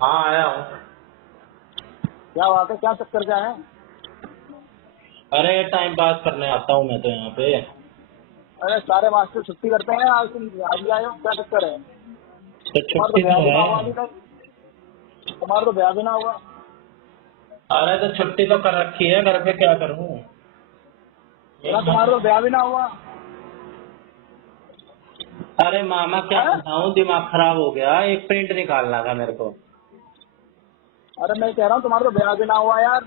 हाँ आया हूँ। क्या बात है, क्या चक्कर क्या है? अरे टाइम पास करने आता हूँ मैं तो यहाँ पे। अरे सारे मास्टर छुट्टी करते हैं, आज तुम आज ही आए हो, क्या चक्कर है? तो तुम्हारा तो छुट्टी ब्याह तो भी ना हुआ है। अभी तक। तुम्हारा तो ब्याह भी ना हुआ। अरे तो छुट्टी तो कर रखी है, घर पे क्या करूँ। ना तुम्हारा तो ब्याह भी ना हुआ। अरे मामा क्या है? बताऊँ, दिमाग खराब हो गया। एक प्रिंट निकालना था मेरे को। अरे मैं कह रहा हूँ तुम्हारा तो ब्याह भी ना हुआ यार।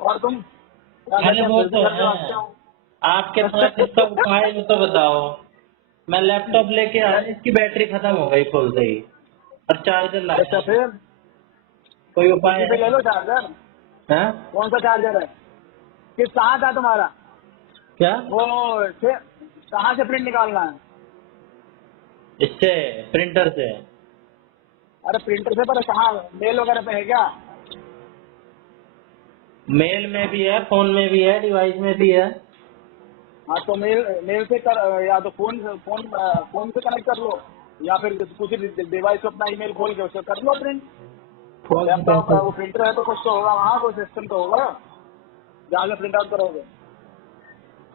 और तुम क्या कहते अरे हैं, वो फिर भी तो घर पे है। भागते हो। आपके पास इसका उपाय हो तो बताओ। मैं लैपटॉप लेके आया, इसकी बैटरी खत्म हो गई खोलते ही, और चार्जर लाया अच्छा है। फिर कोई उपाय किसी से ले है? लो चार्जर। हैं? कौन सा चार्जर है? किस कहाँ का है तुम्हारा? क्या? वो से कहाँ से प्रिंट निकालना है? इससे, प्रिंटर से। अरे प्रिंटर से, पर कहाँ मेल वगैरह पे है क्या? मेल में भी है, फोन में भी है, डिवाइस में भी है। हाँ तो मेल मेल से कर, या तो फोन से कनेक्ट कर लो, या फिर कुछ डिवाइस पे अपना ईमेल खोल के उससे कर लो प्रिंट। फोन से लैपटॉप कैसे? का वो प्रिंटर है तो कुछ तो होगा वहाँ, कोई सिस्टम तो होगा जहाँ से प्रिंट आउट करोगे।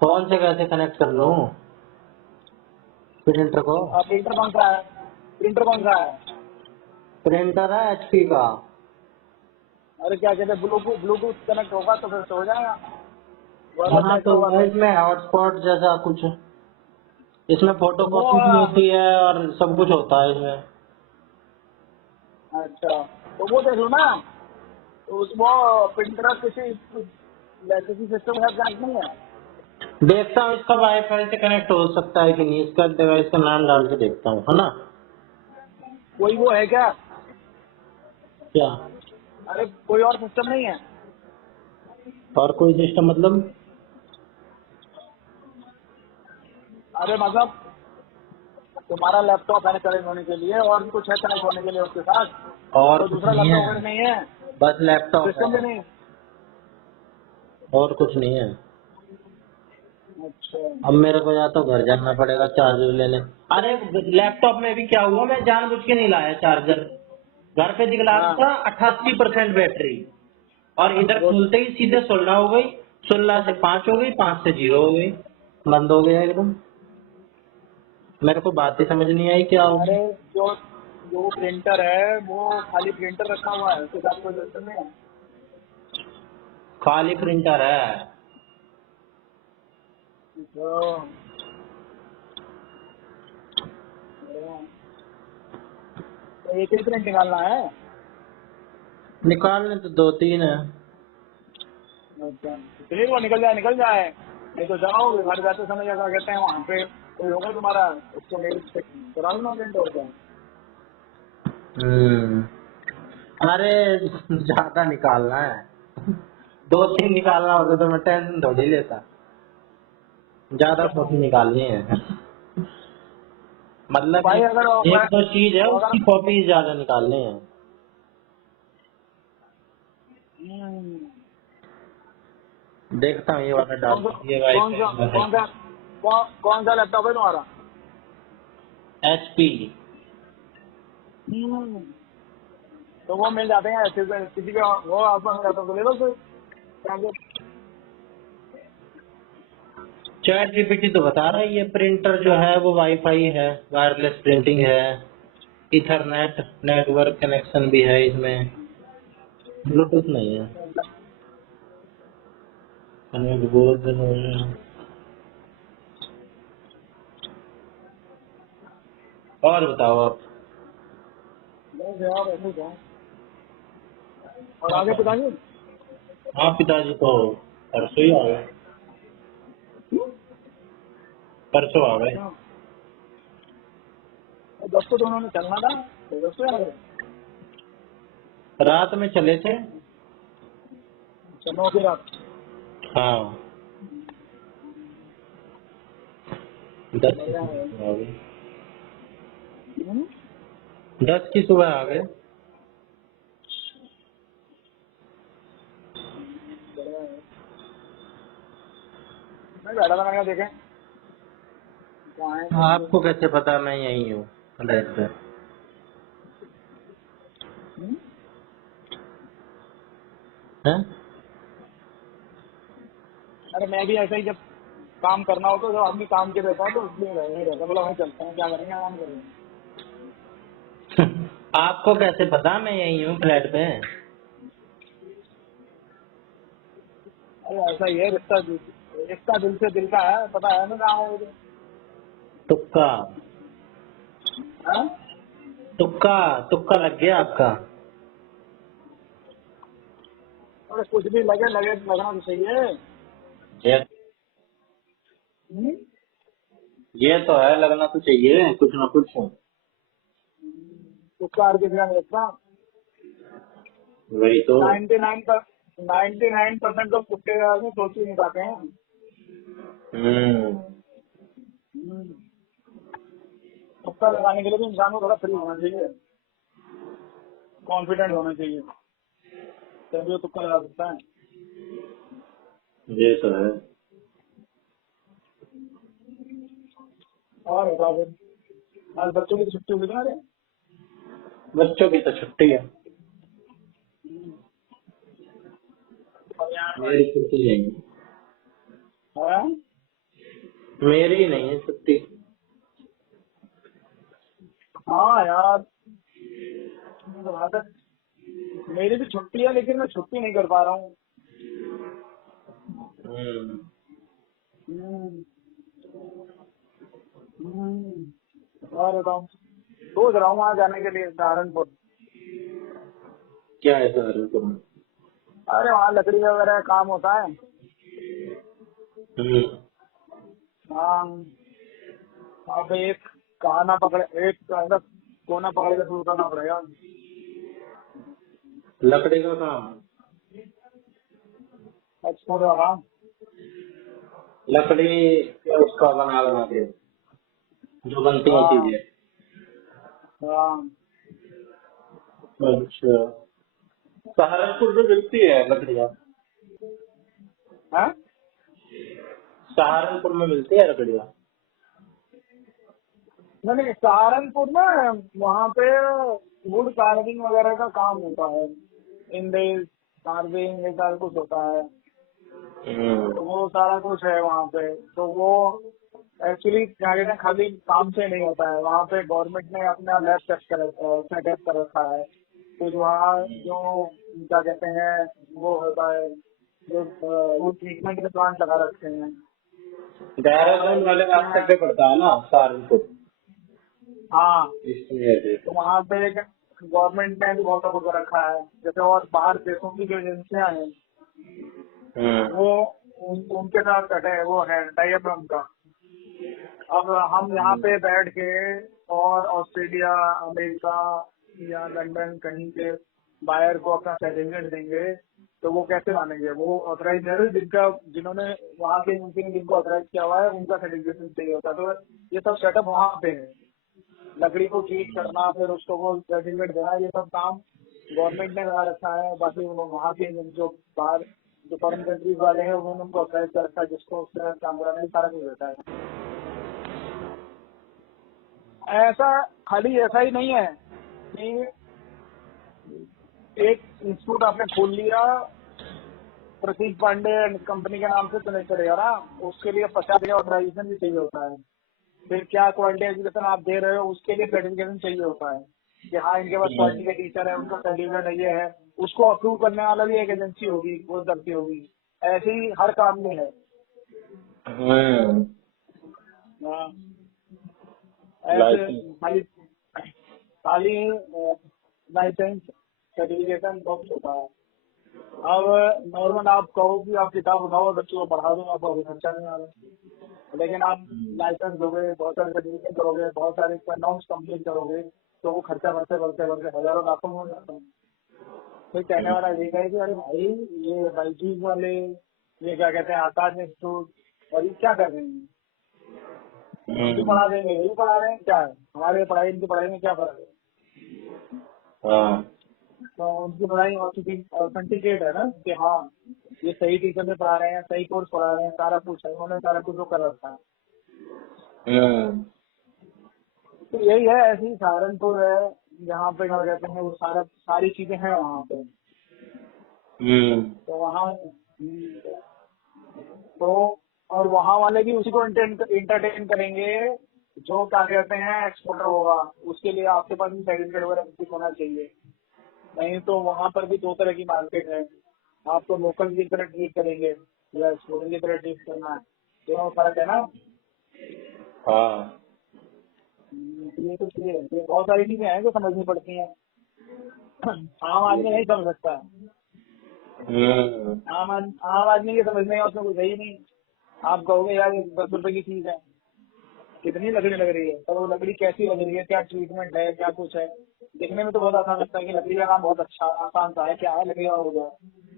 फोन से कैसे कनेक्ट कर लूं प्रिंटर को? प्रिंटर कौन सा है? प्रिंटर कौन सा है? प्रिंटर है एचपी का। अरे क्या कहते हैं, ब्लूटूथ ब्लूटूथ कनेक्ट होगा तो फिर तो हो जाएगा, वायरलेस हाँ कनेक्ट तो होगा है, तो। इसमें हॉटस्पॉट जैसा कुछ। इसमें फोटो वो कॉपी भी होती है और सब कुछ होता है इसमें। अच्छा तो वो देख लो ना। तो वो प्रिंटर किसी किसी सिस्टम के साथ कनेक्ट नहीं है। देखता हूँ इसका वाईफाई से कनेक्ट हो सकता है कि नहीं, इसका डिवाइस का नाम डाल के देखता हूँ, है ना? कोई वो है क्या? क्या? अरे कोई और सिस्टम नहीं है? और कोई सिस्टम मतलब? अरे मतलब तुम्हारा लैपटॉप है कनेक्ट होने के लिए, और भी कुछ है कनेक्ट होने के लिए उसके साथ? और कोई कुछ दूसरा नहीं लैपटॉप है, वगैरह नहीं है? बस लैपटॉप सिस्टम भी है। नहीं? और कुछ नहीं है। अच्छा। अब मेरे को या तो घर जाना पड़ेगा चार्जर लेने। अरे लैपटॉप में भी क्या हुआ, मैं जानबूझ के नहीं लाया चार्जर। घर पे दिखला हाँ था 88% बैटरी, और इधर वो खुलते ही सीधे 16 हो गई। 16 से 5 हो गई, 5 से 0 हो गई। बंद हो गया एकदम। मेरे को बात ही समझ नहीं आई क्या हो अरे गया। जो जो प्रिंटर है वो खाली प्रिंटर रखा हुआ है, उसके साथ कोई सिस्टम नहीं है। खाली प्रिंटर है। तो एक ही प्रिंट निकालना है? निकालने तो दो तीन है। अच्छा चलिए, वो निकल जाए। नहीं तो जाओ घर जाते समय क्या कहते हैं, वहाँ पे कोई होगा तुम्हारा, उसको मेल से करा लो ना प्रिंट, और क्या। हम्म। अरे ज्यादा निकालना है। दो तीन निकालना होता तो मैं टेंशन थोड़ी लेता। ज्यादा कॉपी निकालनी है। तो मतलब भाई एक अगर एक दो चीज है, अगर उसकी कॉपी ज्यादा निकालनी है। हम्म, देखता हूँ ये वाला डाल कौन सा ये कौन सा वाईफाई है। कौन सा कौन सा लैपटॉप है तुम्हारा? एचपी। हम्म, तो वो मिल जाते हैं ऐसे किसी का वो आपका लैपटॉप तो ले लो फिर। चैट जीपीटी तो बता रहा है ये प्रिंटर जो है वो वाईफाई है, वायरलेस प्रिंटिंग है, इथरनेट नेटवर्क कनेक्शन भी है इसमें, ब्लूटूथ नहीं है। कनेक्ट बोर्ड नहीं। और बताओ आप। बस यार ऐसे ही है। और आगे पिताजी? हाँ पिताजी तो परसों ही आ गए। परसों आ गए। अच्छा दोस्तों तो उन्होंने चलना था, तो दोस्तों आ गए। रात में चले थे। अच्छा 9 की रात। हाँ, 10 की बढ़िया है। सुबह आ गए। हम्म, 10 की सुबह आ गए। बढ़िया है। मैं बैठा था, मैंने कहा देखें कहाँ है कौन से। आपको कैसे पता मैं यहीं हूँ रेस्ट पे? हैं? अरे मैं भी ऐसा ही, जब काम करना होता है तो आदमी काम के रहता है, तो उसमें नहीं रहता, बोला वहीं चलते हैं, क्या करेंगे, आराम करेंगे। आपको कैसे पता मैं यही हूँ फ्लैट पे? अरे ऐसा ही है, रिश्ता दिल से दिल का है, पता है ना कहाँ हो मुझे। तुक्का हाँ? तुक्का तुक्का लग गया आपका। अरे कुछ भी लगे लगे लगना तो चाहिए। ये हम्म? ये तो है, लगना तो चाहिए कुछ ना कुछ। उसका अर्थ कितना देखता, वही तो। 99% तो कुत्ते के आदमी सोच ही नहीं पाते हैं। हम्म। हम्म। तुक्का लगाने के लिए भी इंसान को थोड़ा फ्री होना चाहिए, कॉन्फिडेंट होना चाहिए, तभी वो तुक्का लगा सकता है। ये तो है। और बताओ फिर, आज बच्चों की छुट्टी हुई ना? बच्चों की तो छुट्टी है, मेरी छुट्टी नहीं है। हाँ? मेरी नहीं है छुट्टी। हाँ यार, ये तो बात है। मेरी भी छुट्टी है, लेकिन मैं छुट्टी नहीं कर पा रहा हूँ। हम्म। हम्म। और बताओ, सोच रहा हूँ वहाँ जाने के लिए, सहारनपुर। क्या है सहारनपुर में? अरे वहाँ लकड़ी वगैरह का काम होता है। हम्म। हाँ, वहाँ पे एक कहना पकड़े, एक मतलब कोना पकड़ के शुरू करना पड़ेगा। लकड़ी का काम? एक्सपोर्ट का काम। लकड़ी उसका बना के जो बनती है हाँ। चीजें। हाँ। अच्छा, सहारनपुर में मिलती है लकड़ियाँ? हाँ? सहारनपुर में मिलती है लकड़ियाँ? नहीं, सहारनपुर में वहाँ पे वुड कार्विंग वगैरह का काम होता है, इंडेज कार्विंग ये सारा कुछ होता है, तो वो सारा कुछ है वहाँ पे। तो वो एक्चुअली क्या कहते हैं, खाली काम से नहीं होता है, वहाँ पे गवर्नमेंट ने अपना लैब सेटअप कर रखा है। तो वहाँ जो क्या कहते हैं, वो होता है, जो वो ट्रीटमेंट के प्लांट लगा रखे हैं। देहरादून वाले रास्ते पे पड़ता है ना सहारनपुर, हाँ, इसलिए तो देखो। वहाँ पे गवर्नमेंट ने भी बहुत सपोर्ट कर रखा है। जैसे और बाहर देशों की जो एजेंसियां हैं, हम्म। वो उनके साथ कटे वो है टाइप है उनका। अब हम यहाँ पे बैठ के और ऑस्ट्रेलिया, अमेरिका या लंदन कहीं के बायर को अपना सर्टिफिकेट देंगे, तो वो कैसे मानेंगे? वो ऑथराइज है जिनका, जिन्होंने वहाँ के एजेंसी ने जिनको ऑथराइज किया हुआ है, उनका सर्टिफिकेशन चाहिए होता है। तो ये सब सेटअप वहाँ पे है, लकड़ी को ट्रीट करना, फिर उसको वो सर्टिफिकेट देना, ये सब काम गवर्नमेंट ने लगा रखा है। बाकी वहाँ के जो बाहर जो फॉरेन कंट्रीज वाले हैं, उन्होंने उनको अप्लाई कर रखा है, जिसको उससे काम कराने में सारा कुछ रहता है। ऐसा खाली ऐसा ही नहीं है कि एक इंस्टीट्यूट आपने खोल लिया, प्रतीक पांडे कंपनी के नाम से, तो नहीं चलेगा ना, उसके लिए 50 जगह ऑथराइजेशन भी चाहिए होता है। फिर क्या क्वालिटी एजुकेशन आप दे रहे हो, उसके लिए सर्टिफिकेशन चाहिए होता है कि हाँ इनके पास क्वालिटी के टीचर है, उनका सर्टिफिकेट ये है। उसको अप्रूव करने वाला भी एक एजेंसी होगी, वो करती होगी। ऐसे ही हर काम में है। हम्म। हाँ, ऐसे लाइसेंस। खाली खाली लाइसेंस सर्टिफिकेशन बहुत होता है। अब नॉर्मल आप कहो कि आप किताब उठाओ बच्चों को पढ़ा दो, आपको अभी खर्चा नहीं आ रहा, लेकिन आप लाइसेंस दोगे, बहुत सारे सर्टिफिकेट करोगे, बहुत सारे नॉर्म्स कंप्लीट करोगे, तो वो खर्चा बढ़ते बढ़ते बढ़ते हजारों लाखों में हो जाता है। फिर कहने वाला ये कहे कि अरे भाई, ये बाईजूस वाले, ये क्या कहते हैं आकाश इंस्टीट्यूट, और ये क्या कर रहे हैं? हम भी पढ़ा देंगे, यही पढ़ा रहे हैं, क्या है हमारे पढ़ाई इनकी पढ़ाई में क्या फर्क है? हाँ। तो उनकी पढ़ाई ऑथेंटिकेट है ना कि हाँ ये सही टीचर से पढ़ा रहे हैं, सही कोर्स पढ़ा रहे हैं, सारा कुछ है, उन्होंने सारा कुछ वो कर रखा है। हम्म। तो यही है, ऐसी सहारनपुर है जहाँ पे क्या कहते हैं वो सारी चीजें हैं वहाँ पे। तो वहाँ तो और वहाँ वाले भी उसी को इंटरटेन करेंगे। जो क्या कहते हैं एक्सपोर्टर होगा, उसके लिए आपके पास भी सर्टिफिकेट वगैरह कुछ होना चाहिए। नहीं तो वहाँ पर भी दो तरह की मार्केट है। आपको लोकल की तरह ट्रीट करेंगे या एक्सपोर्टर की तरह ट्रीट करना है, दोनों फर्क है ना। हाँ। ये तो चीजें रहती है, बहुत सारी चीजें हैं जो समझनी पड़ती हैं। आम आदमी नहीं समझ सकता। आम आदमी के समझने का उसमें कुछ है ही नहीं। आप कहोगे यार ये 10 रुपए की चीज है, कितनी लकड़ी लग रही है, तो वो लकड़ी कैसी लग रही है, क्या ट्रीटमेंट है, क्या कुछ है। देखने में तो बहुत आसान लगता है कि लकड़ी का काम बहुत अच्छा आसान सा है, क्या है लकड़ी का हो गया।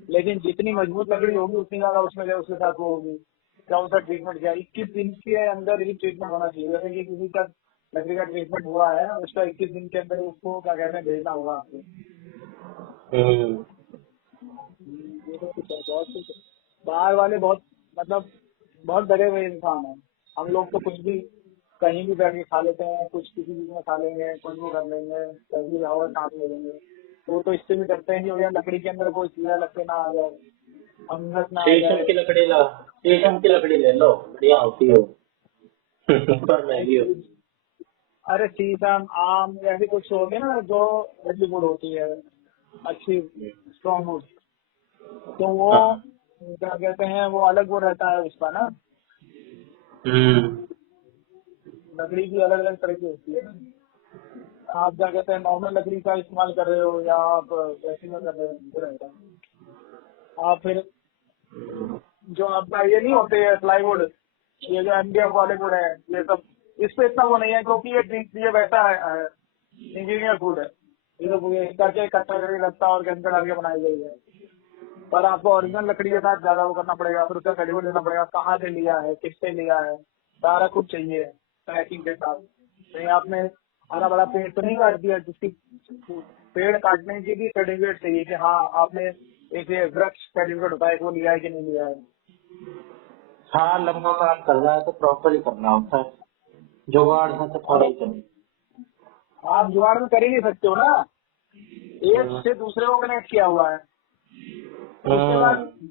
लेकिन जितनी मजबूत लकड़ी होगी उतनी ज्यादा उसमें जो उसके साथ वो होगी, क्या उसका ट्रीटमेंट क्या 21 दिन के अंदर ही ट्रीटमेंट होना चाहिए। जैसे कि किसी का लकड़ी का ट्रीटमेंट हुआ है, उसका 21 दिन के अंदर उसको क्या कहते हैं भेजना होगा आपको। ये तो कुछ है, बहुत कुछ है। बाहर वाले बहुत मतलब बहुत डरे हुए इंसान है। हम लोग तो कुछ भी कहीं भी बैठ के खा लेते हैं, कुछ किसी चीज में खा लेंगे, कुछ भी कर लेंगे, कहीं भी जाओ सांस ले लेंगे। वो तो इससे भी डरते हैं कि भैया लकड़ी के अंदर कोई कीड़ा लग के ना आ जाए, फंगस ना आ शीशम जाए। की लकड़ी ला, शीशम की लकड़ी ले लो, बढ़िया होती है। पर महंगी हो। अरे शीशम आम ऐसी कुछ होगी ना जो हेल्दी वुड होती है, अच्छी स्ट्रॉन्ग वुड, तो वो हाँ। क्या कहते हैं वो अलग वो रहता है उसका ना। हम्म। लकड़ी की अलग अलग तरह की होती है। आप क्या कहते हैं नॉर्मल लकड़ी का इस्तेमाल कर रहे हो या आप वैसे में कर रहे हो, वो रहता है। आप फिर जो आपका ये नहीं होते है प्लाईवुड, ये जो एमडीएफ वाले वुड है, ये सब इस पे इतना वो नहीं है क्योंकि ये वैसा है, इंजीनियर वुड है। ये तो ये करके कट्टा करके लगता है और कैंकर डाल के बनाई गई है। पर आपको ओरिजिनल लकड़ी के साथ ज्यादा वो करना पड़ेगा, फिर उसका सर्टिफिकेट देना पड़ेगा, कहाँ से लिया है, किससे लिया है, सारा कुछ चाहिए पैकिंग के साथ। कहीं आपने हरा बड़ा पेड़ तो नहीं काट दिया जिसकी पेड़ काटने की भी सर्टिफिकेट चाहिए कि हाँ आपने एक ये वृक्ष सर्टिफिकेट होता है वो लिया है कि नहीं लिया है। हाँ, लंबा काम करना है तो प्रॉपर ही करना होता है, जुगाड़ है तो थोड़ा अब ही चले। आप जुगाड़ में कर ही नहीं सकते हो ना, एक हम्म। से दूसरे को कनेक्ट किया हुआ है। उसके बाद हम्म।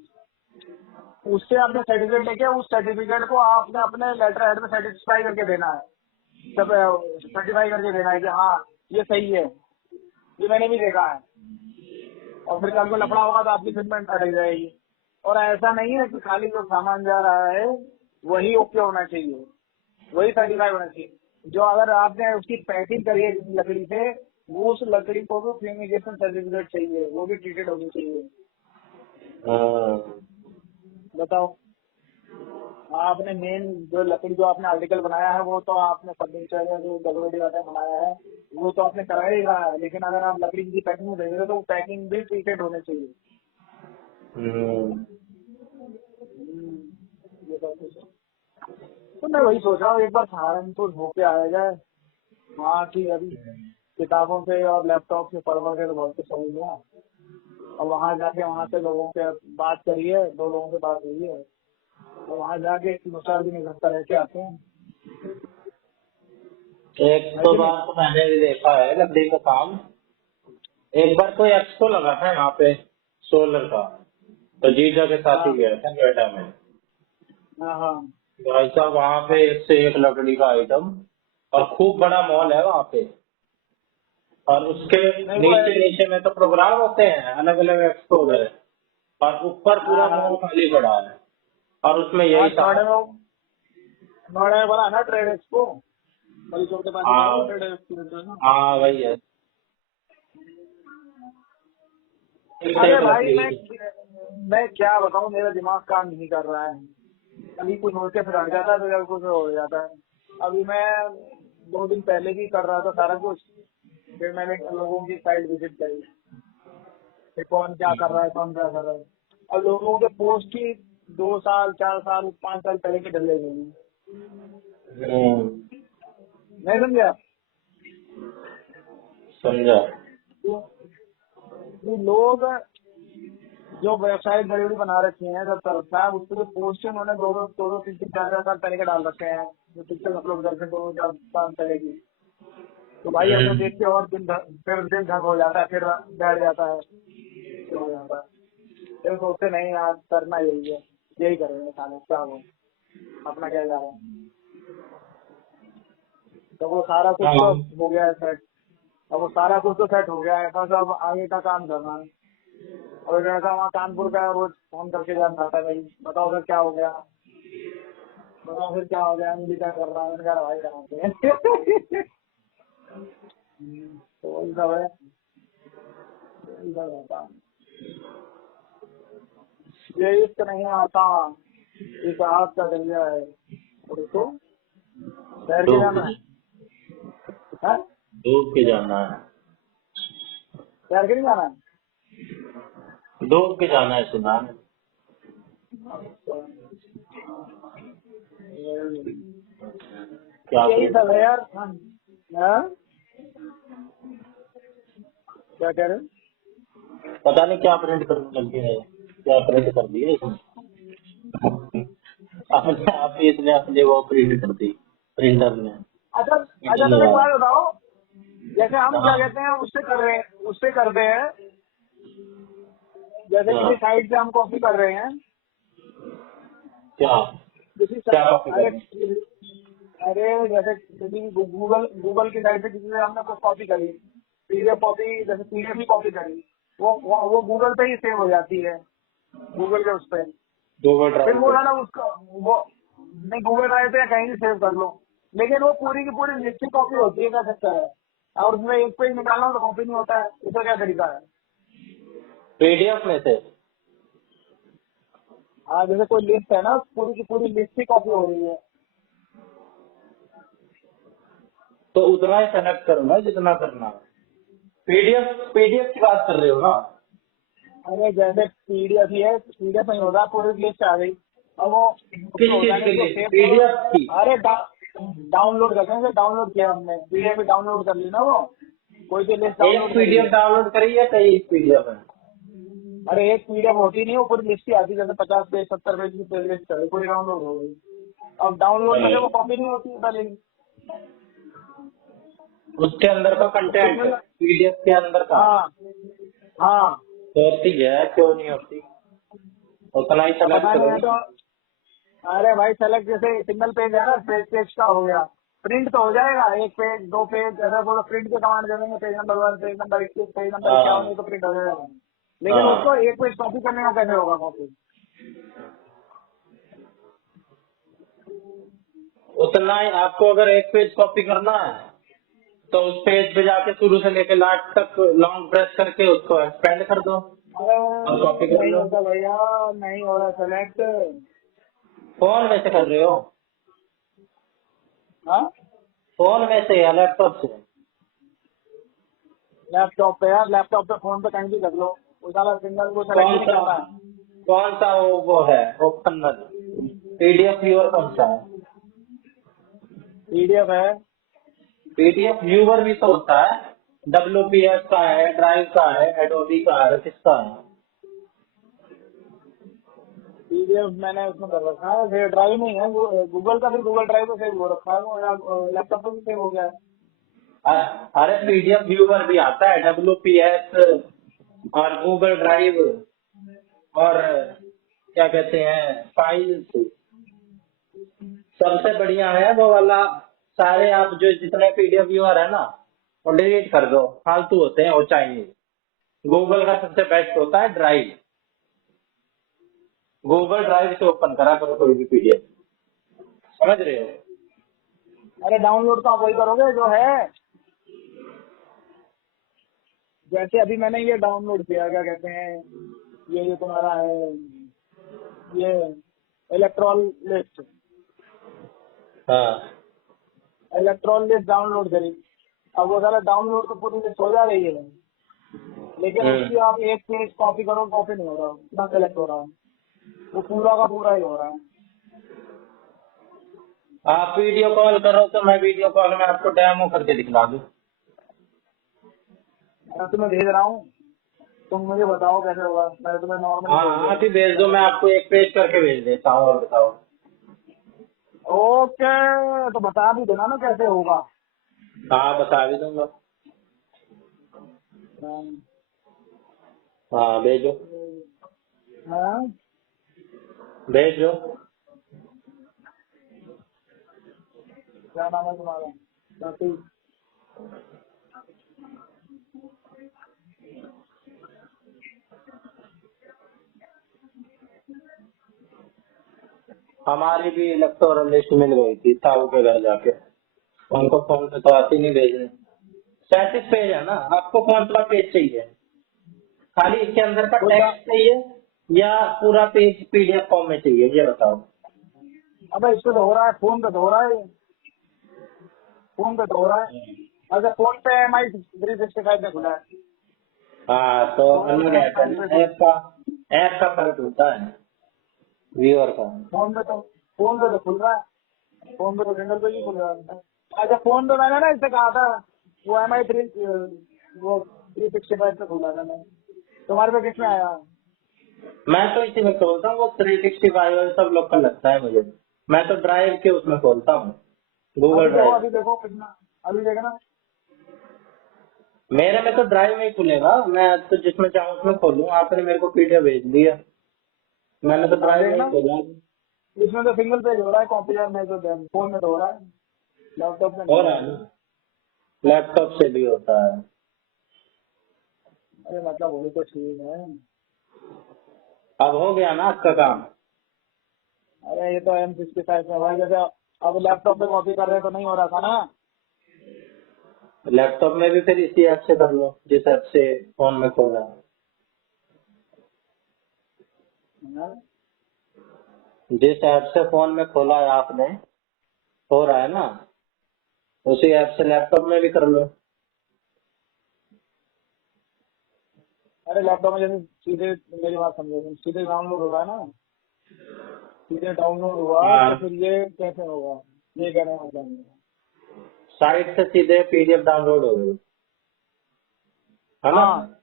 उससे आपने सर्टिफिकेट लेके उस सर्टिफिकेट को आपने अपने लेटर हेड में सेटिस्फाई करके देना है, सब सर्टिफाई करके देना है कि हाँ ये सही है, ये मैंने भी देखा है। और फिर कल को लफड़ा होगा तो आपकी फिटमेंट अटक जाएगी। और ऐसा नहीं है कि खाली जो सामान जा रहा है वही ओके होना चाहिए, वही सर्टिफाई होना चाहिए। जो अगर आपने उसकी पैकिंग करी है किसी लकड़ी से, वो उस लकड़ी को भी फ्यूमिगेशन सर्टिफिकेट चाहिए, वो भी ट्रीटेड होनी चाहिए। हम्म। बताओ, आपने मेन जो लकड़ी जो आपने आर्टिकल बनाया है वो तो आपने फर्नीचर या जो डेकोरेटिव आइटम बनाया है वो तो आपने करा ही रहा है, लेकिन अगर आप लकड़ी की पैकिंग भेज रहे हो तो वो पैकिंग भी ट्रीटेड होनी चाहिए। हम्म। ये सब कुछ है। तो मैं वही सोच रहा हूँ एक बार सहारनपुर होके आया जाए, वहाँ की अभी किताबों से और लैपटॉप से पढ़ के तो बहुत कुछ समझ गया। और वहाँ जाके वहाँ से लोगों से बात करिए, 2 लोगों से बात हुई है, तो वहाँ जाके 2-4 दिन एक हफ्ता रह के आते हैं, एक है तो कि नहीं। बात तो मैंने भी देखा है लकड़ी का काम। एक बार कोई एक्सपो लगा था यहाँ पे सोलर का, तो जीजा के साथ ही हाँ गया था नोएडा में। हाँ हाँ भाई साहब वहाँ पे एक से एक लकड़ी का आइटम, और खूब बड़ा मॉल है वहाँ पे। और उसके नहीं वो नीचे नीचे में तो प्रोग्राम होते हैं अलग अलग एक्सपो में, और ऊपर हाँ पूरा हाँ मॉल खाली पड़ा है, और उसमें हाँ यही नोएडा सामान है। में, नोएडा में बना ना ट्रेड एक्सपो, बड़ी चौक के पास ही बना वो हाँ। ट्रेड एक्सपो है ना। हाँ वही है, एक से अरे एक भाई लकड़ी मैं की। मैं क्या बताऊँ, मेरा दिमाग काम नहीं कर रहा है। कभी कुछ हो के फिर हट जाता है तो कभी कुछ हो जाता है। अभी मैं 2 दिन पहले भी कर रहा था सारा कुछ, फिर मैंने लोगों की साइट विजिट करी कि कौन क्या कर रहा है, कौन क्या कर रहा है। और लोगों के पोस्ट ही 2 साल 4 साल 5 साल पहले के डले हुए हैं। हम्म। नहीं समझा। समझा। तो ये लोग जो वेबसाइट बड़ी बड़ी बना रखी है सब तरफ का, उस पर जो पोस्ट है उन्होंने 2-2 3 3 4 4 साल पहले के डाल रखे हैं, जो पिक्चर अपलोड करके 2 4 साल पहले की। तो भाई हमें देख के और फिर दिल धक हो जाता है, फिर बैठ जाता है, हो जाता है। फिर सोचते नहीं यार करना यही है, यही करेंगे साले, क्या हो अपना क्या जा रहा है। तो वो सारा कुछ तो हाँ हो गया है सेट। अब वो सारा कुछ तो सेट हो गया है, बस अब आगे का काम करना है। और लड़का वहाँ कानपुर का रोज फोन करके जाता था, भाई बताओ सर क्या हो गया, बताओ फिर क्या हो गया, मुझे क्या कर रहा है, मैंने कहा भाई कराते हैं। तो वही सब है, यही सब रहता है। ये इश्क नहीं आता, इस आग का दरिया है। और उसको तैर के डूब जाना के है, डूब के जाना है। तैर के नहीं जाना है। डूब के जाना है, सुना है। तो क्या यही प्रिंट सब है कर यार। हाँ? क्या कह रहे हो? पता नहीं क्या प्रिंट करने लगे हैं, क्या प्रिंट कर दिए इसने। अपने आप ही इसने अपने वो प्रिंट कर दी, प्रिंटर ने। अच्छा अच्छा, इंटरनेट तुम एक वाला। बात बताओ, जैसे हम क्या हाँ कहते हैं उससे कर रहे हैं, उससे करते हैं, जैसे हाँ। किसी साइट से हम कॉपी कर रहे हैं, क्या किसी क्या कॉपी अरे करनी। अरे जैसे किसी गूगल गूगल की साइट से किसी से हमने कुछ कॉपी करी, पीडीएफ कॉपी, जैसे पीडीएफ ही कॉपी करी, वो गूगल पे ही सेव हो जाती है, गूगल के उस पे। गूगल फिर ड्राइव वो पे। ना उसका वो नहीं, गूगल ड्राइव पे या कहीं भी सेव कर लो, लेकिन वो पूरी की पूरी लिस्ट की कॉपी होती है, क्या सकता है, और उसमें एक पेज निकालना हो तो कॉपी नहीं होता है, इसका क्या तरीका है। पीडीएफ में से हाँ, जैसे कोई लिस्ट है ना, पूरी की पूरी लिस्ट की कॉपी हो रही है। तो उतना ही सेलेक्ट करो ना जितना करना है। पीडीएफ पीडीएफ की बात कर रहे हो ना। अरे जैसे पीडीएफ ही है, पीडीएफ नहीं होगा, पूरी लिस्ट आ गई, अब वो किस उसको होता चीज नहीं, के उसको लिए, सेव करो। पीडीएफ की। अरे डाउनलोड करते हैं, डाउनलोड किया हमने, पीडीएफ भी डाउनलोड कर ली ना, वो कोई भी लिस्ट एक डाउनलोड करी पीडीएफ है। डाउनलोड करी है, कई पीडीएफ है। अरे एक पीडीएफ होती नहीं, वो पूरी लिस्ट ही आती है, जैसे 50 पेज 70 पेज की लिस्ट है, पूरी डाउनलोड हो गई। अब डाउनलोड करके वो कॉपी नहीं होती है पहले। उसके अंदर का कंटेंट उसमें पीडीएफ के अंदर का हाँ हाँ, होती है, क्यों नहीं होती। उतना ही अब सेलेक्ट पता नहीं करो है तो। ना। अरे भाई सेलेक्ट, जैसे सिंगल पेज है ना, पेज का हो गया, प्रिंट तो हो जाएगा, एक पेज दो पेज, ऐसा बोलो प्रिंट के कमांड दे देंगे, page number 1, page number 21, page number 51, हाँ ये तो प्रिंट हो जाएगा। लेकिन उसको हाँ। एक पेज कॉपी करने का कैसे होगा कॉपी। उतना ही आपको अगर एक पेज कॉपी करना है तो उस पेज पे जाके शुरू से लेके लास्ट तक लॉन्ग प्रेस करके उसको एक्सपेंड कर दो अरे और कॉपी कर नहीं लो। होता भैया, नहीं हो रहा सेलेक्ट। फोन में से कर रहे हो। हाँ, फोन में से या लैपटॉप से। लैपटॉप पे यार, लैपटॉप पे फोन पे कहीं भी कर लो, वो सारा सिंगल को सेलेक्ट ही कौन नहीं सा करता है। कौन सा वो है ओपन पीडीएफ व्यूअर कौन सा है। पीडीएफ है, पीडीएफ व्यूअर भी तो होता है। WPS का है, ड्राइव का है, एडोबी का है, किसका है। पीडीएफ मैंने उसमें कर रखा है, फिर ड्राइव नहीं है, वो गूगल का, फिर गूगल ड्राइव पे सेव हो रखा है, वो लैपटॉप पे भी सेव हो गया है। अरे पीडीएफ व्यूअर भी आता है, WPS और गूगल ड्राइव और क्या कहते हैं फाइल्स। सबसे बढ़िया है वो वाला। सारे आप जो जितने पीडीएफ व्यूअर है ना वो डिलीट कर दो, फालतू होते हैं वो चाइनीज। गूगल का सबसे बेस्ट होता है ड्राइव। गूगल ड्राइव से ओपन करा करो कोई भी पीडीएफ, समझ रहे हो। अरे डाउनलोड तो आप वही करोगे जो है, जैसे अभी मैंने ये डाउनलोड किया, क्या कहते हैं, ये तुम्हारा है, ये इलेक्ट्रॉन लिस्ट, हाँ। इलेक्ट्रॉन लिस्ट डाउनलोड करी। अब वो सारा डाउनलोड तो पूरी लिस्ट हो जा रही है, लेकिन उसकी हम्म। आप एक पेज कॉपी करो, कॉपी नहीं हो रहा, ना सेलेक्ट हो रहा है, वो पूरा का पूरा ही हो रहा है। आप वीडियो कॉल करो तो मैं वीडियो कॉल में आपको डेमो करके दिखला दूँ। मैं तुम्हें भेज रहा हूँ, तुम मुझे बताओ कैसे होगा, मैंने तुम्हें नॉर्मली हाँ भेज दिया हाँ, अभी भेज दो, कैसे मैं होगा। आपको एक पेज करके भेज देता हूँ और बताओ। ओके, तो बता भी देना ना कैसे होगा। हाँ बता भी दूंगा। हाँ, हाँ भेजो। हाँ, भेजो। क्या नाम है तुम्हारा? रफी। हमारी भी इलेक्टोरल लिस्ट मिल गई थी ताऊ के घर जाके। उनको फोन पे तो आती नहीं भेजने। स्टैटिक पेज है ना, आपको कौन सा पेज चाहिए? खाली इसके अंदर का कोई टेक्स्ट चाहिए या पूरा पेज पीडीएफ फॉर्म में चाहिए, ये बताओ। अबे इस पे तो हो रहा है, फोन पे तो हो रहा है, फोन पे तो हो रहा है। अच्छा, फोन पे MI365 में खुला है। हाँ तो फोन अलग पे ऐप है टाइम ना, पे ऐप का फर्क होता है व्यूअर का। फोन पे तो खुल रहा है, फोन पे तो सिंगल पे ही खुल रहा है। अच्छा, फोन पे मैंने ना इससे कहा था, वो वो 365 पे खुला था मैं। तुम्हारे पे किसमें आया? मैं तो इसी में खोलता हूँ, वो 365 और सब लोग का लगता है मुझे। मैं तो ड्राइव के उसमें खोलता हूँ, गूगल ड्राइव। अभी देखो कितना, अभी देखना। मेरे में तो ड्राइव में ही खुलेगा, मैं तो जिसमें चाहूँ उसमें खोलूँ। आपने मेरे को पीडीएफ भेज दिया, मैंने तो हाँ, ड्राइव में ही देखना खोला। इसमें तो सिंगल पेज हो रहा है, कॉपी और मैं तो फोन में तो हो रहा है, लैपटॉप में नहीं हो हो रहा रहा है है। ना, लैपटॉप से भी होता है। अरे मतलब वो तो ठीक है। अब हो गया ना आपका काम? अरे ये तो M65 में हुआ है, जैसे अब लैपटॉप पे कॉपी कर रहे तो नहीं हो रहा था ना। लैपटॉप में भी फिर इसी ऐप से कर लो जिस ऐप से फोन में खोला। हाँ? जिस ऐप से फोन में खोला है आपने, हो रहा है ना, उसी ऐप से लैपटॉप में भी कर लो। अरे लैपटॉप में जैसे सीधे, मेरी बात समझो, सीधे डाउनलोड हो रहा है ना, सीधे डाउनलोड हुआ हाँ, तो फिर ये कैसे होगा, ये कहने का मतलब है। साइट से सीधे पीडीएफ डाउनलोड हो गई है ना। हाँ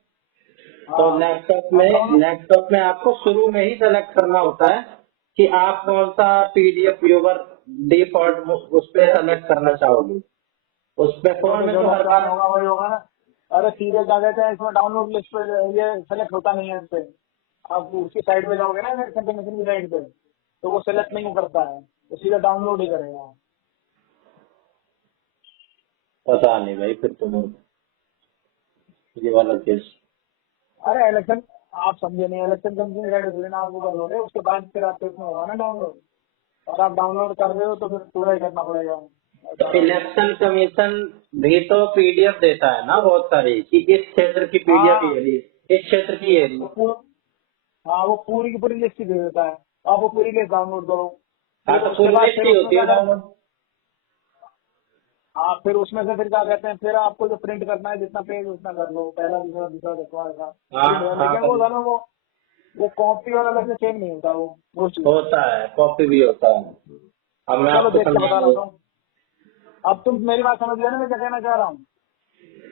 तो हाँ, लैपटॉप अब में डाउनलोड। लैपटॉप में आपको शुरू में ही सेलेक्ट करना होता है कि आप कौन सा पीडीएफ व्यूअर डिफॉल्ट उस पे सेलेक्ट करना चाहोगे। उस पे तो फोन में जो तो हर लैपटॉप में बार। होगा वही होगा ना। अरे सीधे क्या कहते हैं, इसमें डाउनलोड लिस्ट पे ये सेलेक्ट होता नहीं है इससे। आप उसकी साइड पे जाओगे ना, कंफर्मेशन की साइड पे, तो वो सेलेक्ट नहीं करता है, तो सीधा डाउनलोड ही करेगा। पता नहीं भाई, फिर तो ये वाला केस। अरे इलेक्शन, आप समझे नहीं, इलेक्शन कंपनी की साइड से ना आपको डाउनलोड है, उसके बाद फिर आपके इसमें होगा ना डाउनलोड, और आप डाउनलोड कर रहे हो तो फिर पूरा ही करना पड़ेगा तो सारा। इलेक्शन कमीशन भी तो पीडीएफ देता है ना बहुत सारी, कि इस क्षेत्र की पीडीएफ हाँ ये रही, इस क्षेत्र की ये तो रही। हाँ, वो पूरी की पूरी लिस्ट ही दे देता है, आप वो पूरी लिस्ट डाउनलोड करो। हाँ फिर तो उसके पूरी बाद लिस्ट फिर ही उसमें होती से है अगर, डाउनलोड। हाँ फिर उसमें से फिर क्या कहते हैं, फिर आपको जो प्रिंट करना है जितना पेज उतना कर लो, पहला दूसरा दूसरा दसवां ऐसा हाँ प्रिंट कर, हाँ लेकिन वो कर, था ना वो कॉपी और अलग से चेंज नहीं होता वो चीज। होता है, कॉपी भी होता है। अब मैं चलो आपको देख के बता रहा समझाऊंगा। हूँ। अब तुम मेरी बात समझ गए ना मैं क्या कहना चाह रहा हूँ?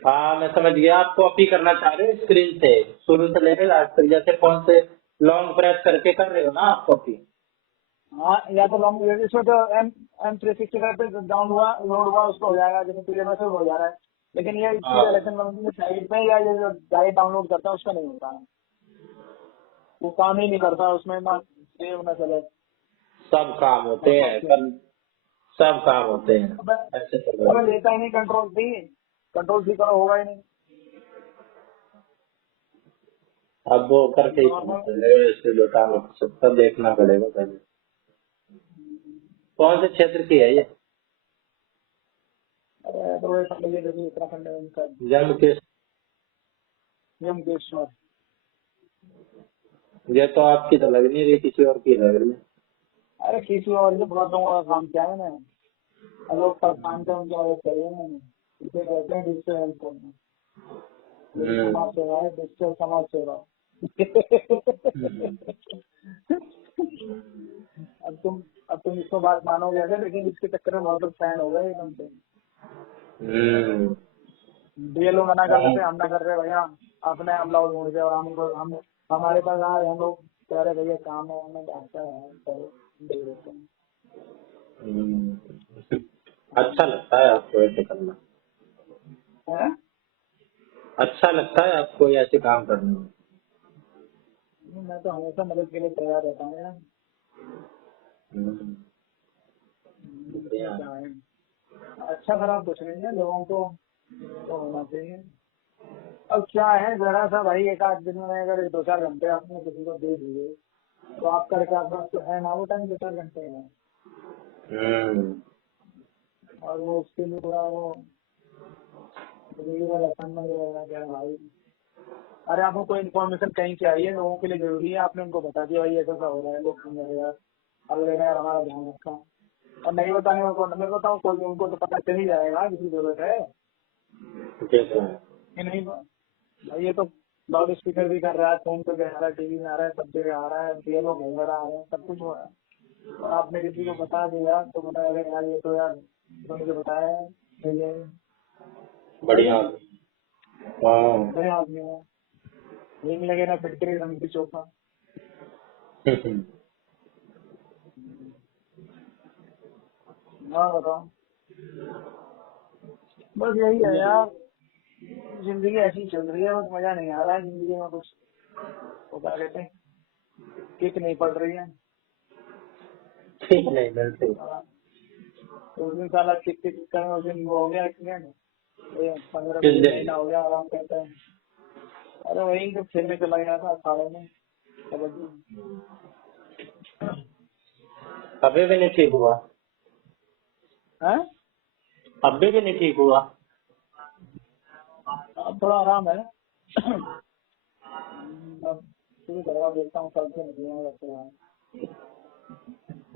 हाँ मैं समझ गया, आप कॉपी करना चाह रहे हो स्क्रीन से शुरू से लेकर लास्ट तक, जैसे फोन से लॉन्ग प्रेस करके कर रहे हो ना आप कॉपी। हाँ, या तो लॉन्ग, इसमें तो M365 पे डाउन हुआ लोड हुआ उसको हो जाएगा, जैसे पीडीएफ में हो जा रहा है, लेकिन ये हाँ, चीज इलेक्शन कंपनी की साइड पे या ये जो डायरेक्ट डाउनलोड करता है उसका नहीं होता है, वो काम ही नहीं करता उसमें ना, सेव ना चले। सब काम होते और हैं कल, सब काम होते हैं, अबे ऐसे कर रहे अबे हो। लेता ही नहीं, कंट्रोल सी करो होगा ही नहीं। अब वो करके ही पता नॉर्मल, चलेगा, इससे जो काम है सबका देखना पड़ेगा पहले। कौन से क्षेत्र की है ये? अरे तो ये समझिए जैसे उत्तराखंड है उनका, जम्मू के? यमकेश्वर। ये तो आपकी तो लग नहीं रही, किसी और की लग रही है। अरे किसी और से बहुत लोगों का काम किया है मैंने, और लोग परेशान थे उनकी मदद करी है मैंने। इसे कहते हैं डिजिटल हेल्थ करना, मेरी समाज हम्म। सेवा है, डिजिटल समाज सेवा। अब तुम इसको बात मानोगे ऐसे, लेकिन इसके चक्कर में बहुत लोग फैन हो गए एकदम से। हम्म। डीएलओ मना कर देते, हाँ। हम ना कर रहे भैया, अपने हम लोग ढूंढ के, और हम हमारे पास आए, हम लोग कह रहे भैया काम है हमें आता है, तो दे देते हैं। हम्म। अच्छा लगता है आपको ऐसे करना? हैं? अच्छा लगता है आपको ऐसे काम करना? मैं तो हमेशा मदद के लिए तैयार रहता हूँ यार। हम्म, इसमें बढ़िया। क्या है, अच्छा खराब कुछ नहीं है, लोगों को तो होना चाहिए। अब क्या है, जरा सा भाई एक आध दिन में अगर 2-4 घंटे आपने किसी को दे दिए तो आपका क्या पास तो है ना वो टाइम 2-4 घंटे में, हम्म, और वो उसके लिए पूरा वो जिंदगी भर ऐसा नहीं रहेगा क्या भाई। अरे आपको कोई इन्फॉर्मेशन कहीं से आई है, लोगों के लिए जरूरी है, आपने उनको बता दिया भाई ऐसा ऐसा हो रहा है, लोग समझ रहे यार, अब लेना यार हमारा ध्यान रखा। और नहीं बताने को मैं बताऊँ, कोई उनको तो पता चल ही जाएगा किसी जरूरत है ठीक है। कि नहीं। भाई ये तो लाउड स्पीकर भी कर रहा है, फोन पे भी आ रहा है, टीवी में आ रहा है, सब जगह आ रहा है, ये लोग घर घर आ रहे हैं, सब कुछ हो रहा है। और आपने किसी को बता दिया तो बोला अरे यार ये तो यार तो मुझे बताया है, सही है, है बढ़िया। ना, हाँ। बड़े आदमी है, यही लगे ना फिटकरी रंग की चोखा। हाँ बताओ, बस यही है यार, जिंदगी ऐसी चल रही है, बस मजा नहीं आ रहा है जिंदगी में कुछ, वो क्या कहते हैं, किक नहीं पड़ रही है। ठीक नहीं मिलती। हाँ, तो उस दिन साला किक किक कर उस दिन वो हो गया एक्सीडेंट, ये 15-20 किस दिन? महीना हो गया आराम करता है। अरे वही तो खेलने चला गया था अखाड़े में कबड्डी। अभी भी नहीं ठीक हुआ? है अभी भी नहीं ठीक हुआ? अब थोड़ा आराम है। अब शुरू करवा देता हूँ, कल से निकलने लगते हैं।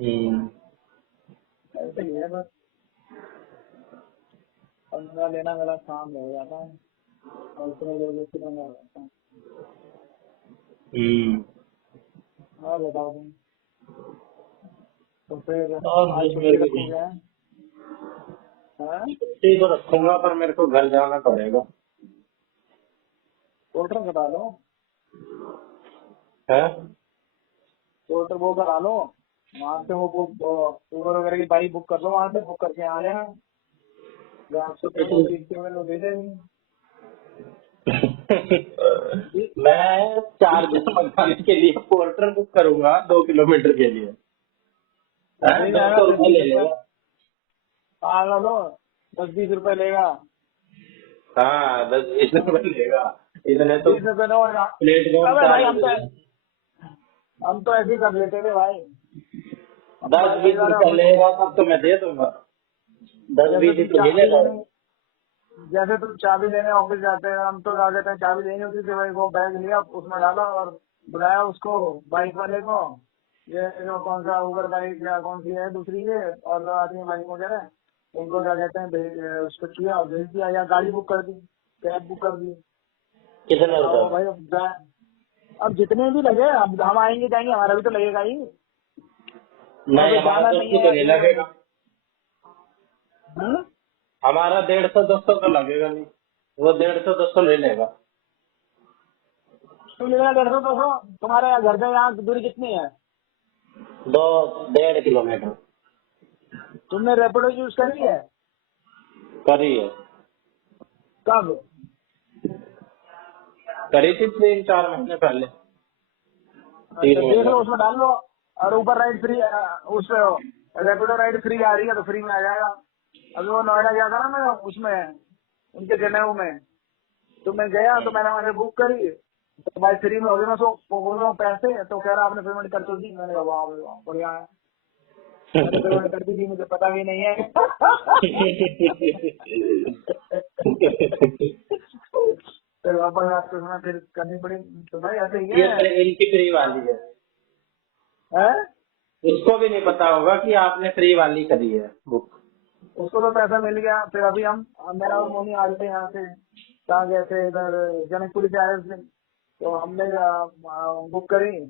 हम्म, ऐसे ही है बस, 15 लेना मेरा काम हो जाता है, और उसमें लोग बना रहता है। हम्म। हाँ बताओ तुम, तो फिर और आज बस छुट्टी मेरे को रखोगे? हाँ, छुट्टी तो रखूंगा पर मेरे को घर जाना पड़ेगा। पोर्टर करा लो, है? पोर्टर वो करा लो, वहाँ से वो बुक उबर वगैरह की बाइक बुक कर लो, वहाँ से बुक करके आ जाना, जहाँ से तेरे को 30 लोग दे देंगे। जी, मैं चार्जर मंगाने के लिए पोर्टर बुक करूंगा 2 किलोमीटर के लिए। तो है? दे दो जाएगा सौ दस रुपये बीस ले रुपए लेगा। पागल हो, 10-20 रुपए लेगा, हाँ, 10-20 रुपये लेगा। इतने तो 20 रुपए दो ना। प्लेटफॉर्म अबे भाई चार्ज ले। हम तो ऐसे ही कर लेते थे भाई, हम तो दस कई बीस बार रुपये ऑफिस, लेगा तब तो मैं दे दूंगा। दस जैसे बीस ही तुम तो चाबी मिलेगा। लेने, जैसे तुम चाबी लेने ऑफिस जाते हैं, हम तो क्या कहते हैं चाबी लेनी होती थी भाई, वो बैग लिया उसमें डाला और बुलाया उसको बाइक वाले को, ये जो कौन सा उबर बाइक या कौन सी है दूसरी ये, और जो आदमी बाइक वगैरह, उनको क्या कहते हैं उसको किया और भेज दिया, या गाड़ी बुक कर दी, कैब बुक कर दी। कितने अब रुपए वो में? भाई अब जितने भी लगे, अब हम आएंगे जाएंगे हमारा भी तो लगेगा ही, और नहीं, फिर हमारा जाना नहीं 200 है तो या नहीं ये लगेगा। हम्म? हमारा 150-200 तो लगेगा नहीं। वो 150-200 ले लेगा। तुम लेना 150-200, तुम्हारे घर से यहाँ की दूरी कितनी है? 2-1.5 किलोमीटर। तुमने रेपिडो यूज करी है? करी है। कब? करी थी 3-4 महीने पहले। अच्छा तीन देख महीने लो, उसमें डाल लो, और ऊपर राइड फ्री, उस रेपिडो राइड फ्री आ रही है तो फ्री में आ जाएगा। अभी वो नोएडा गया था ना मैं, उसमें उनके जनेऊ में, तो मैं गया तो मैंने वहाँ से बुक करी, तो भाई फ्री में हो गया। मैं उसको बोल रहा हूँ पैसे, तो कह रहा आपने पेमेंट कर तो दी। मैंने कहा वाह भाई वाह बढ़िया है, मैंने पेमेंट कर दी थी, मुझे पता भी नहीं है। फिर वापस आपको उसमें फिर करनी पड़ी, तो भाई ऐसे ही ये है। फिर इनकी फ्री वाली है। हैं? उसको भी नहीं पता होगा कि आपने फ्री वाली करी है बुक। उसको तो पैसा मिल गया, फिर अभी मेरा और मोनी आ रहे थे यहाँ से, कहाँ गए थे इधर जनकपुरी से आए थे, तो हमने बुक करी,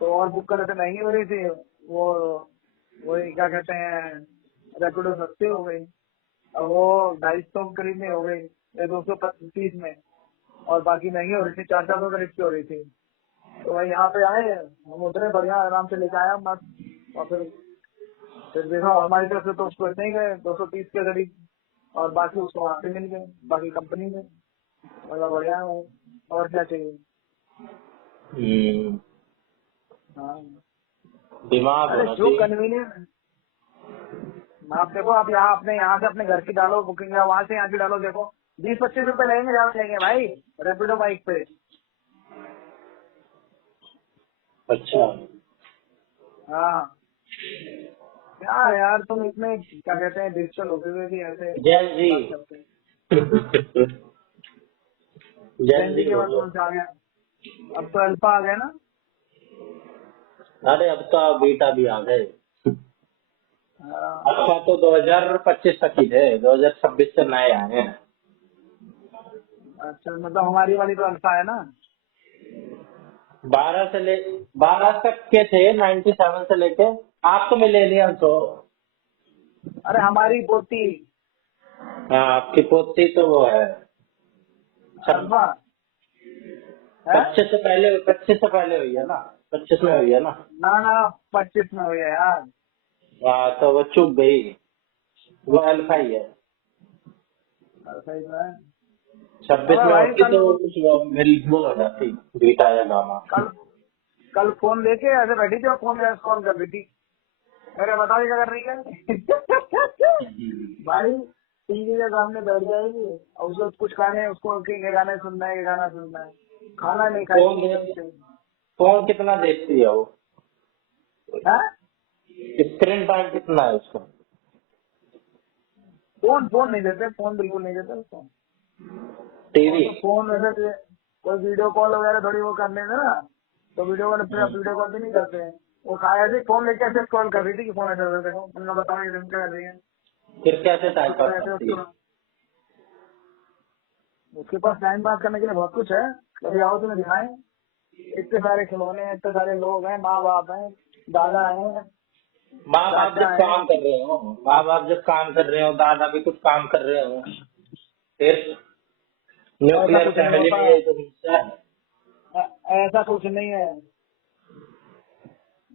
तो और बुक करने से महंगी हो रही थी, वो वही क्या कहते हैं रेपिडो सस्ती हो गई, अब वो 250 करीब में हो गई, या 230 में, और बाकी महंगी हो रही थी, 400 करीब की हो रही थी। तो वही यहाँ पे आए, हम उतरे बढ़िया आराम से लेके आया मस्त, और फिर देखा हमारी तरफ से तो उसको इतने ही गए 230 के करीब, और बाकी उसको वहाँ पे मिल गए, बाकी कंपनी में, मतलब बढ़िया है, और क्या चाहिए। हम्म, हाँ। दिमाग अरे होना जो चाहिए। कन्वीनियंट, आप देखो, आप यहाँ अपने यहाँ से अपने घर की डालो बुकिंग, या वहाँ से यहाँ की डालो, देखो 20-25 रुपए लेंगे, ज्यादा लेंगे भाई रैपिडो बाइक पे। अच्छा। हाँ यार, यार तुम इतने क्या कहते हैं डिजिटल होते हुए भी ऐसे जैन जी। बात करते हैं। जैन जेनजी जी के हो बाद गए। कौन सा आ गया? अब तो अल्फा आ गया ना। अरे अब तो बीटा भी आ गए। हाँ, अच्छा तो 2025 तक ही थे, 2026 से नए आए हैं। अच्छा मतलब हमारी वाली तो अल्फा है ना। 12 तक के थे, 97 से लेके। आप तो मिलेनियल्स हो। अरे हमारी पोती हाँ आपकी पोती तो वो है। अल्फा है। 25 से पहले हुई है ना। 25 में हुई है ना। ना ना, 25 में हुई है यार। हाँ तो वो चूक गई। वो अल्फा ही है। अल्फा ही तो है। 26 अबे में भाई होती कल, तो कुछ वो वो हो जाती, बीटा या गामा। कल कल फोन लेके ऐसे बैठी थी और फोन कॉल कर रही थी। अरे बताओ ये क्या कर रही है? भाई टीवी के सामने बैठ जाएगी और उसको कुछ खाने, उसको ये गाने सुनना है, ये गाना सुनना है, खाना नहीं फोन खाएगी ढंग से। फोन कितना देखती है वो? हाँ? स्क्रीन टाइम कितना है उसका? फोन फोन नहीं देते, फोन बिल्कुल नहीं देते उसको। और टीवी। तो फोन वैसे तो कोई वीडियो कॉल वगैरह थोड़ी वो करने में ना, तो वीडियो कॉल फिर वीडियो कॉल भी नहीं करते हैं। वो खाया ऐसे फोन लेके ऐसे कॉल कर रही थी कि फोन ऐसे ऐसे देखो, मैंने कहा, बताओ ये तुम क्या कर रही है? फिर कैसे टाइम तो पास ऐसे करती है? उसके पास टाइम पास करने के लिए बहुत कुछ है। कभी आओ तुम्हें दिखाएं, इतने सारे खिलौने हैं, इतने सारे लोग हैं, माँ बाप हैं, दादा हैं, माँ बाप चाचा जब हैं। काम कर रहे हो, माँ बाप जब काम कर रहे हो, दादा भी कुछ काम कर रहे हो, फिर ऐसा न्यूक्लियर कुछ नहीं फैमिली होता में है। यही तो हिस्सा है। ऐसा कुछ नहीं है।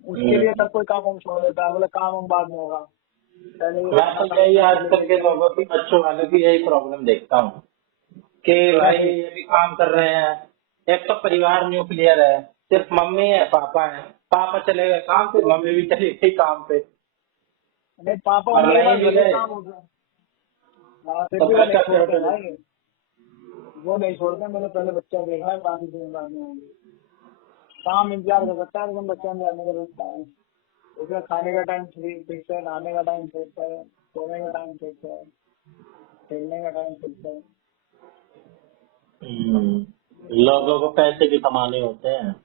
उसके लिए हम्म। सब कोई काम हम छोड़ देता है, बोले काम हम बाद में होगा, पहले ये मैं अपना तो काम यही कर आजकल लेंगे। के लोगों की, बच्चों वालों की यही प्रॉब्लम देखता हूँ कि क्या भाई चीज? ये भी काम कर रहे हैं। एक तो परिवार न्यूक्लियर है, सिर्फ मम्मी है पापा है। पापा चले गए काम पे, मम्मी भी चली गई काम पे, नहीं, पापा और उनके नहीं पास भी भले गए काम होता है, हाँ, फिर तो भी वो नहीं बच्चा छोड़ते हैं फिर। भाई। वो नहीं छोड़ते, मैंने पहले बच्चा देखा है, बाकी दिन बाद में आएंगे। काम इंतजार कर सकता है लेकिन बच्चा इंतजार नहीं कर सकता है। उसका खाने का टाइम फिक्स है, नहाने का टाइम फिक्स है, सोने का टाइम फिक्स है, खेलने का टाइम फिक्स है। लोगों को पैसे भी कमाने होते हैं,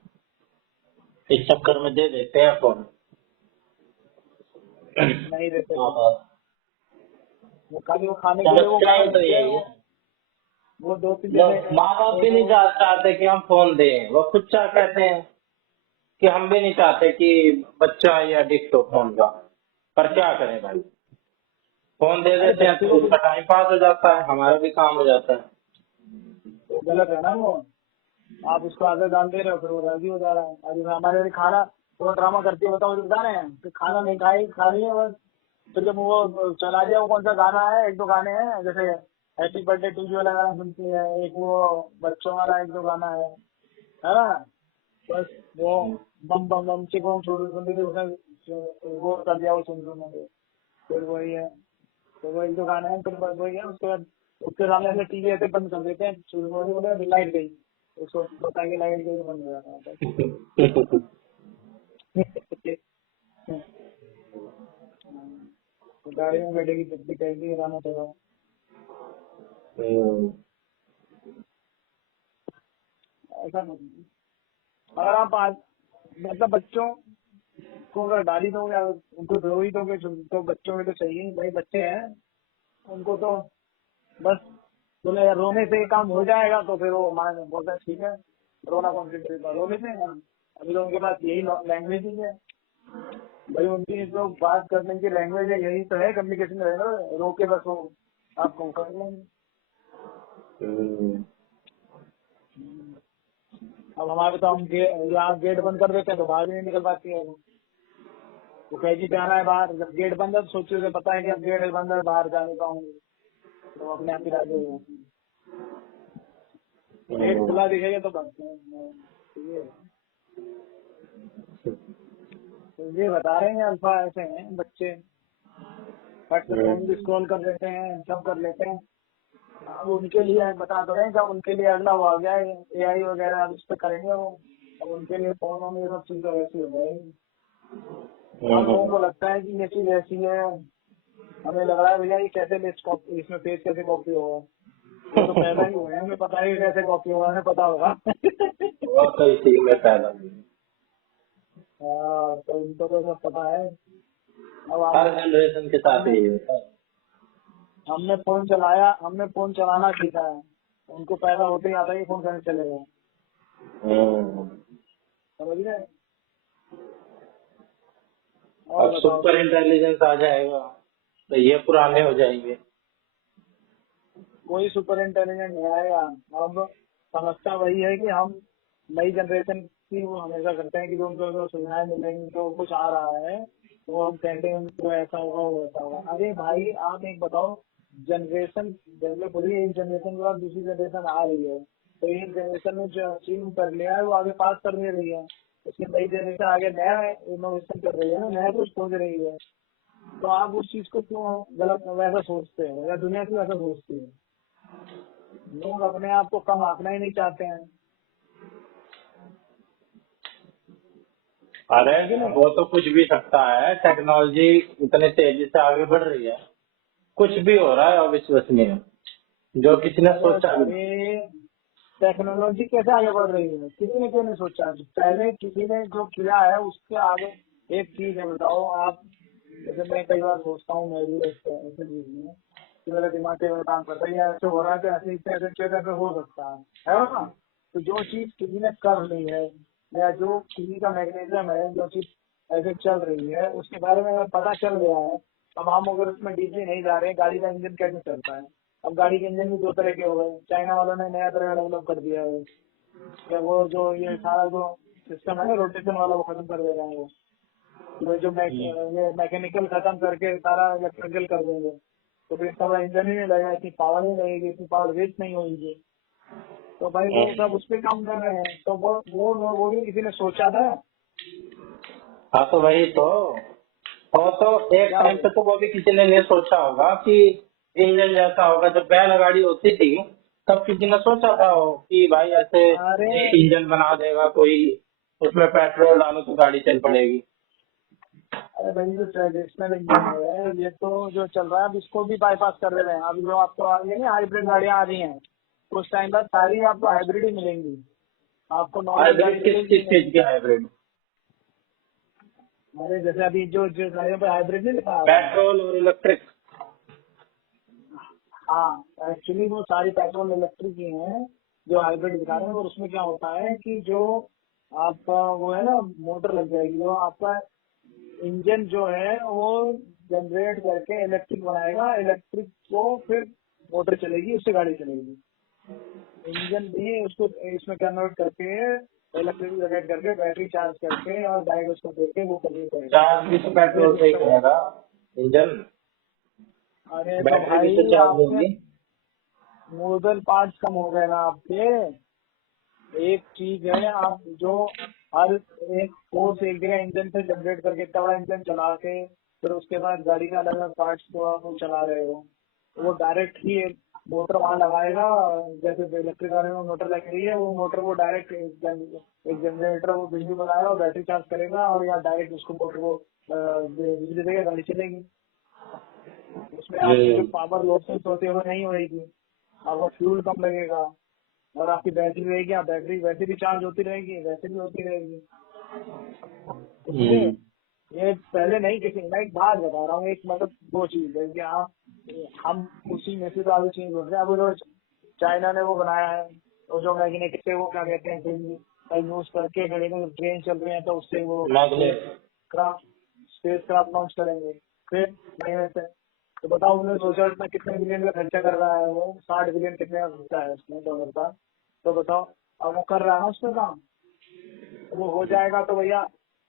इस चक्कर में दे देते हैं फोन। नहीं देते हाँ, थे। हाँ। वो खाली वो खाने के लिए वो समस्याएं गाना तो सुनते हैं। यही है। वो 2-3 जैसे लोग माँ बाप भी वो नहीं चाहते कि हम फोन दें, वो खुद चाह कहते हैं कि हम भी नहीं चाहते कि बच्चा ये एडिक्ट हो फोन का। पर क्या करें भाई, फोन दे अरे देते हैं बच्चे तो को उसका टाइम पास हो जाता है, हमारा भी काम हो जाता है। वो गलत है ना वो। आप उसको आदत डाल दे रहे हो, फिर वो राजी हो जा रहा है। अभी हमारे वाली खाना, वो ड्रामा करती है, बताओ मुझे बता रहे हैं, फिर खाना नहीं खाई, खा रही है बस। फिर जब वो चला गया, वो कौन सा गाना है, एक दो गाने हैं जैसे हैप्पी बर्थडे टू यू वाला गाना सुनती है, एक वो बच्चों वाला एक दो गाना है ना। बस वो बम बम बम चिक बम छोड़ू सुनती थी, उसने वो कर दिया वो सुन के। फिर वही है, तो वो एक दो गाने हैं, फिर बस वही है। उसके बाद उसके सामने से टीवी ऐसे बंद कर देते हैं, शुरू में बोले लाइट गई, उसको पता है कि लाइट गई तो बंद हो जाता है बस। तो गाड़ी में बैठेगी जब भी कहेगी गाना चलाओ। ऐसा नहीं। अगर आप आज मतलब बच्चों को अगर डाली दो या उनको दो ही दोगे तो बच्चों में तो चाहिए भाई, बच्चे हैं उनको तो बस बोले यार रोने से ये काम हो जाएगा, तो फिर वो मान बोलते हैं ठीक है, रोना कौन सी रोने से है। अभी तो उनके पास यही लैंग्वेज ही है भाई, उनकी जो बात करने की लैंग्वेज है, यही तो है कम्युनिकेशन रहेगा। रो के बस वो आपको कर लेंगे। अब हमारे तो हम यहाँ गेट बंद कर देते हैं तो बाहर भी नहीं निकल पाती है वो कहेगी जाना है बाहर। जब गेट बंद है तो सोचिए, उसे पता है कि अब गेट बंद है, बाहर जा नहीं पाऊंगी, तो वो अपने आप ही राजी हो जाती है। गेट खुला दिखेगा तो बस ठीक है। तो ये बता रहे हैं अल्फा ऐसे हैं बच्चे, फट से फोन भी स्क्रॉल कर लेते हैं, सब कर लेते हैं। अब उनके लिए बता तो रहे हैं, जब उनके लिए अगला वो आ गया एआई वगैरह, अब इस पे करेंगे वो। अब उनके लिए फोन में ये सब चीजें वैसी हो जाएगी। हम लोगों को लगता है कि ये चीज ऐसी है, हमें लग रहा है भैया ये कैसे इसमें पेज कैसे कॉपी होगा। तो पैदा ही हुए हैं, हमें पता है कैसे कॉपी होगा, हमें पता होगा। वो तो इसी में पैदा हुई। हाँ, तो उनको तो सब पता है। अब हर जनरेशन के साथ हमने यही होता है। हमने फोन चलाना सीखा है, उनको पैदा होते ही आता है कि फोन करने चलेगा। समझ गए। और अब बताओ। सुपर इंटेलिजेंस आ जाएगा तो ये पुराने हो जाएंगे। कोई सुपर इंटेलिजेंट नहीं आएगा। अब समस्या वही है कि हम नई जनरेशन की वो हमेशा करते हैं कि जो उनको जो सुविधाएं मिलेंगी, जो कुछ आ रहा है तो हम कहते हैं उनको ऐसा होगा वो वैसा होगा। अरे भाई आप एक बताओ, जनरेशन डेवलप हो रही है, एक जनरेशन के बाद दूसरी जनरेशन आ रही है, तो एक जनरेशन ने जो अचीव कर लिया है वो आगे पास कर दे रही है, उसकी नई जनरेशन आगे नया इनोवेशन कर रही है ना, नया कुछ खोज रही है। तो आप उस चीज को क्यों गलत वैसा सोचते हैं, या दुनिया क्यों ऐसा सोचती है। लोग अपने आप को कम आंकना ही नहीं चाहते हैं। अरे है कि नहीं। वो तो कुछ भी सकता है, टेक्नोलॉजी इतने तेजी से आगे बढ़ रही है, कुछ भी हो रहा है अविश्वसनीय, जो किसी ने अरे सोचा भी नहीं। भाई टेक्नोलॉजी कैसे आगे बढ़ रही है, किसी ने क्यों नहीं सोचा। पहले किसी ने जो किया है उसके आगे एक चीज है, बताओ आप। जैसे मैं कई बार सोचता हूँ, मैं भी ऐसे चीज में कि मेरा दिमाग कई बार काम करता है, या ऐसे हो रहा है तो ऐसे हो सकता है ना। तो जो चीज किसी ने कर ली है, या जो किसी का मैकेनिज्म है, जो चीज ऐसे चल रही है, उसके बारे में अगर पता चल गया है, अब हम अगर उसमें डीपली नहीं जा रहे हैं, गाड़ी का इंजन कैसे चलता है। अब गाड़ी के इंजन भी दो तरह के हो गए, चाइना वालों ने नया तरह डेवलप कर दिया है। या वो जो ये सारा जो सिस्टम है ना रोटेशन वाला, वो खत्म कर दे रहे हैं वो जो ये मैकेनिकल खत्म करके सारा इलेक्ट्रिकल कर देंगे, तो फिर सारा इंजन ही नहीं लगेगा, इतनी पावर नहीं लगेगी, इतनी पावर वेस्ट नहीं होगी। तो भाई वो सब उस पर काम कर रहे हैं, तो वो भी किसी ने सोचा था। हाँ तो वही तो एक क्या टाइम पे तो वो भी किसी ने नहीं सोचा होगा कि इंजन जैसा होगा। जब बैलगाड़ी होती थी तब किसी ने सोचा था कि भाई ऐसे अरे एक इंजन बना देगा कोई, उसमें पेट्रोल डालो तो गाड़ी चल पड़ेगी। अरे भाई जो ट्रेडिशनल इंजन है, ये तो जो चल रहा है अब इसको भी बाईपास कर दे रहे हैं। अभी जो आपको आ रही है ना हाइब्रिड गाड़ियां आ रही हैं, कुछ टाइम बाद सारी आपको हाइब्रिड ही मिलेंगी, आपको नॉर्मल गाड़ी हाइब्रिड किस मिलेगी किस ही चीज नहीं। की हाइब्रिड? अरे जैसे अभी जो गाड़ियों पे हाइब्रिड नहीं दिखा रहा है। पेट्रोल और इलेक्ट्रिक। हाँ, एक्चुअली वो सारी पेट्रोल इलेक्ट्रिक ही हैं जो हाइब्रिड दिखा रहे हैं। और उसमें क्या होता है कि जो आपका वो है ना मोटर लग जाएगी, जो आपका इंजन जो है वो जनरेट करके इलेक्ट्रिक बनाएगा, इलेक्ट्रिक को फिर मोटर चलेगी, उससे गाड़ी चलेगी। इंजन भी उसको इसमें कन्वर्ट करके इलेक्ट्रिक जनरेट करके बैटरी चार्ज करके और डायरेक्ट उसको देके वो करनी पड़ेगा। चार्ज भी तो ये पेट्रोल से ही सिस्टम है। करेगा इंजन। अरे तो बैटरी भी तो भाई चार्ज आपके होगी। मूवल पार्ट्स कम हो गए ना आपके। एक चीज है, आप जो हर एक फोर्स एक जगह इंजन से जनरेट करके इतना बड़ा इंजन चला के फिर उसके बाद गाड़ी का अलग अलग पार्ट्स को आप चला रहे हो, तो वो डायरेक्ट ही एक मोटर वहां लगाएगा। जैसे इलेक्ट्रिक गाड़ी में मोटर लग रही है, वो मोटर को डायरेक्ट एक जनरेटर वो बिजली बनाएगा और बैटरी चार्ज करेगा, और या डायरेक्ट उसको मोटर को बिजली देगा, गाड़ी चलेगी। उसमें आपकी जो पावर लॉसेस होती है वो नहीं होगी, आपका फ्यूल कम लगेगा, और आपकी बैटरी रहेगी, आप बैटरी वैसे भी चार्ज होती रहेगी, वैसे भी होती रहेगी। इसलिए हम्म। ये पहले नहीं, किसी मैं एक बात बता रहा हूँ, एक मतलब दो चीज है कि आप हम उसी में से तो आगे चेंज हो रहे हैं। अब जो चाइना ने वो बनाया है, वो जो मैग्नेटिक से वो क्या कहते हैं यूज करके ट्रेन चल रहे हैं, तो उससे वो मैग्नेट। स्पेस क्राफ्ट लॉन्च करेंगे फिर नहीं से। तो बताओ उन्होंने सोचा इतना कितने बिलियन का खर्चा कर रहा है, वो 60 बिलियन कितने का खर्चा है उसमें डॉलर का। तो बताओ, अब वो कर रहा है ना उस पर काम, वो हो जाएगा तो भैया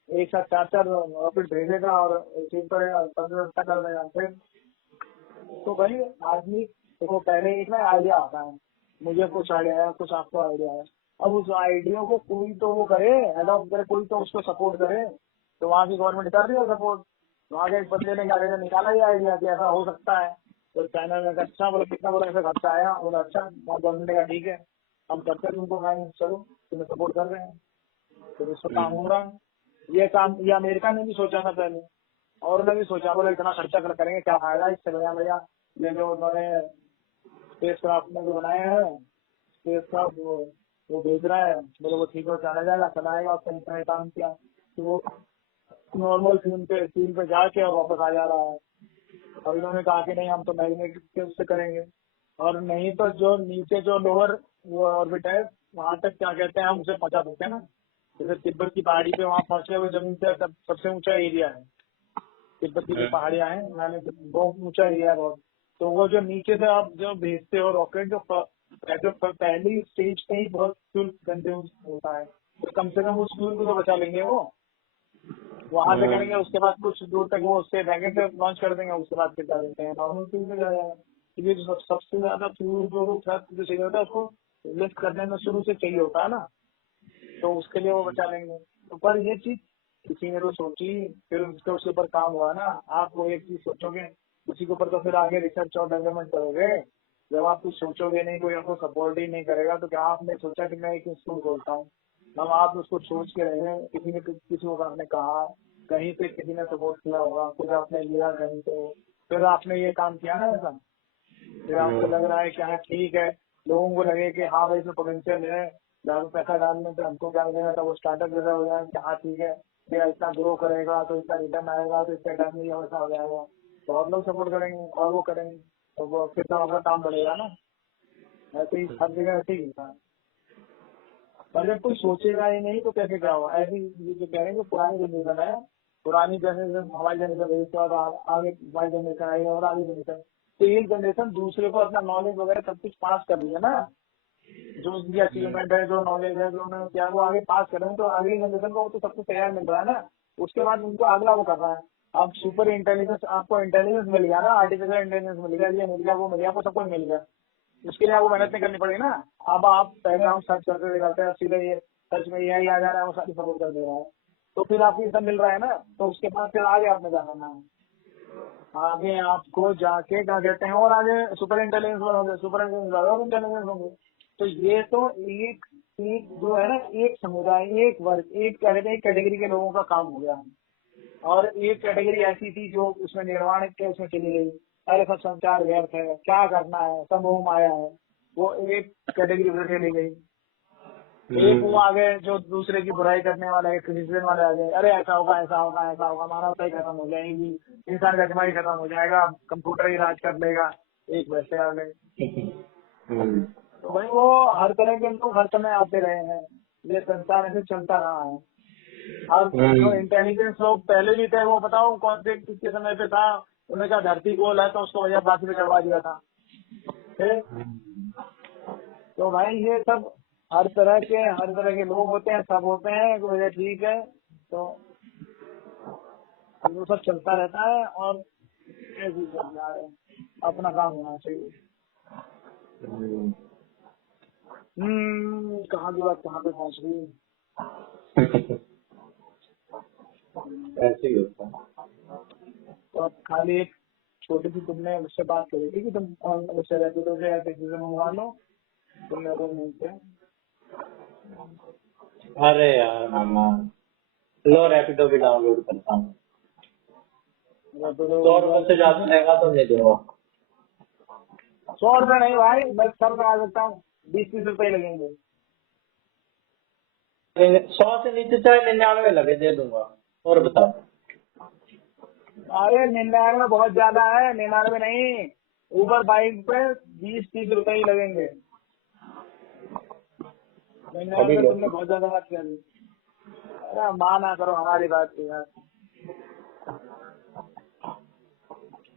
एक साथ चार चार रॉकेट भेजेगा और चीन करेगा, 15 कर देगा फिर। तो भाई आदमी देखो, पहले एक ना आइडिया आता है, मुझे कुछ आइडिया है, कुछ आपको आइडिया है, अब उस आइडिया को कोई तो वो करे, अडॉप्ट करे, कोई तो उसको सपोर्ट करे। तो वहाँ की गवर्नमेंट कर रही है सपोर्ट। वहाँ के एक बंदे ने क्या निकाला ये आइडिया कि ऐसा हो सकता है। तो चाइना में अच्छा बोला, कितना बोला ऐसा खर्चा आया, बोला अच्छा। गवर्नमेंट ने कहा ठीक है हम करते हैं तुमको, चलो तुम्हें सपोर्ट कर रहे हैं। तो इसको काम हो रहा है। ये काम ये अमेरिका ने भी सोचा था पहले, और उन्होंने भी सोचा, बोला इतना खर्चा करेंगे क्या फायदा इससे, बढ़िया बढ़िया ये जो उन्होंने स्पेस क्राफ्ट में जो बनाए हैं, स्पेस क्राफ्ट वो भेज रहा है, बोले वो ठीक हो चला जाएगा, चलाएगा, उसने इतना काम किया तो वो नॉर्मल फील्ड पे जाके और वापस आ जा रहा है। और इन्होंने कहा कि नहीं हम तो मैग्नेट के उससे करेंगे, और नहीं तो जो नीचे जो लोअर वो ऑर्बिट है वहां तक क्या कहते हैं हम उसे पहुंचा सकते हैं ना। जैसे तिब्बत की पहाड़ी पे वहां पहुंचे हुए जमीन से सबसे ऊंचा एरिया है, तिब्बत की जो पहाड़ियां हैं मैंने बहुत ऊंचा एरिया है बहुत। तो वो जो नीचे से आप जो भेजते हो रॉकेट, जो पहली स्टेज पे ही बहुत फ्यूल कंज्यूम होता है, तो कम से कम उस फ्यूल को तो बचा लेंगे वो। वहां से करेंगे, उसके बाद कुछ दूर तक वो उससे रॉकेट से लॉन्च कर देंगे, उसके बाद फिर क्या देते हैं नॉर्मल फ्यूल में जाएगा। क्योंकि जो सबसे ज्यादा फ्यूल जो चाहिए होता है उसको लिफ्ट करने में शुरू से चाहिए होता है ना, तो उसके लिए वो बचा लेंगे। तो पर ये चीज किसी ने तो सोची, फिर उसके ऊपर काम हुआ ना। आप वो एक चीज सोचोगे उसी के ऊपर तो फिर आगे रिसर्च और डेवलपमेंट करोगे। जब आप कुछ सोचोगे नहीं, कोई आपको सपोर्ट ही नहीं करेगा, तो क्या आपने सोचा कि मैं एक इंस्टीट्यूट खोलता हूँ। हम आप उसको सोच के रहे, किसी ने किसी को आपने कहा, कहीं से किसी ने सपोर्ट किया होगा, फिर आपने लिया कहीं से, फिर आपने ये काम किया ना ऐसा, फिर आपको लग रहा है कि हाँ ठीक है, लोगों को लगे कि हाँ भाई इसमें पोटेंशियल है, ज्यादा पैसा डालने से हमको क्या लगेगा, तो वो स्टार्टअप जैसा हो जाए कि हाँ ठीक है ये इतना ग्रो करेगा तो इतना रिटर्न आएगा, तो इसका टाइम नहीं वैसा हो जाएगा, तो और लोग सपोर्ट करेंगे और वो करेंगे, तो वो फिर तो आपका काम बढ़ेगा ना। ऐसे ही हर जगह ऐसे ही होता है। पर जब कोई सोचेगा ही नहीं तो कैसे क्या होगा। ऐसी ये जो कह रहे हैं कि पुरानी जनरेशन है, पुरानी जनरेशन हमारी जनरेशन और आगे हमारी जनरेशन आई और आगे जनरेशन, तो एक जनरेशन दूसरे को अपना नॉलेज वगैरह सब कुछ पास कर रही है ना। जो उनकी अचीवमेंट है, जो नॉलेज है, जो उन्होंने क्या वो आगे पास कर रहे हैं, तो अगली जनरेशन को वो तो सब कुछ तैयार मिल रहा है ना। उसके बाद उनको अगला वो कर रहा है। अब सुपर इंटेलिजेंस, आपको इंटेलिजेंस मिल गया ना, आर्टिफिशियल इंटेलिजेंस मिल गया, ये मिल गया, वो मिल गया, आपको सब कुछ मिल गया। उसके लिए आपको मेहनत नहीं करनी पड़ेगी ना। अब आप पहले हम सर्च करते करते हैं, सीधे ये सर्च में यही आ जा रहा है, वो सारी सपोर्ट कर दे रहा है, तो फिर आपको सब मिल रहा है ना। तो उसके बाद फिर आगे आपने जाना है, आगे आपको जाके क्या कहते हैं, और आगे सुपर इंटेलिजेंस बनोगे, सुपर इंटेलिजेंस होंगे। तो ये तो एक एक जो है ना, एक समुदाय, एक वर्ग, एक कैटेगरी के लोगों का काम हो गया। और एक कैटेगरी ऐसी थी जो उसमें निर्माण के उसमें चली गई, अरे सब संचार व्यर्थ है, क्या करना है, सब मोह माया है, वो एक कैटेगरी उधर चली गई। एक वो आ गए जो दूसरे की बुराई करने वाला है, क्रिटिसिज्म वाले आ गए, अरे ऐसा होगा ऐसा होगा ऐसा होगा, मानवता ही खत्म हो जाएगी, इंसान का दिमाग ही खत्म हो जाएगा, कंप्यूटर ही राज कर लेगा, एक वैसे आ गए। तो भाई वो हर तरह के लोग हर समय आते रहे हैं, ये संसार ऐसे चलता रहा है। अब जो इंटेलिजेंस लोग पहले भी थे, वो बताओ कौन से किसके समय पे था, उन्होंने कहा धरती गोल है तो उसको वजह बाकी में चढ़वा दिया था। फिर तो भाई ये सब हर तरह के लोग होते हैं, सब होते हैं, तो ये ठीक है। तो वो सब चलता रहता है और ऐसे ही चल रहा है, अपना काम होना चाहिए। कहाँ की बात कहाँ पे पहुँच गई। ऐसे ही होता है। तो अब खाली एक छोटी सी तुमने उससे बात करी थी कि तुम उससे रैपिडो से या किसी से मंगवा लो, तुमने वो नहीं किया। अरे यार मामा, लो रैपिडो भी डाउनलोड करता हूँ, रैपिडो 100 रुपए से ज्यादा रहेगा तो नहीं दूंगा। 100 रुपए नहीं भाई, मैं सब लगा सकता हूँ, 20-30 रुपए लगेंगे। 100 से नीचे चाहे 99 लगे दे दूंगा। और बताओ। अरे 99 बहुत ज्यादा है, 99 नहीं, ऊबर बाइक पे 20-30 रुपए ही लगेंगे। 99 अभी में लो। तुमने बहुत ज्यादा बात कर दी। अरे माना करो हमारी बात की यार।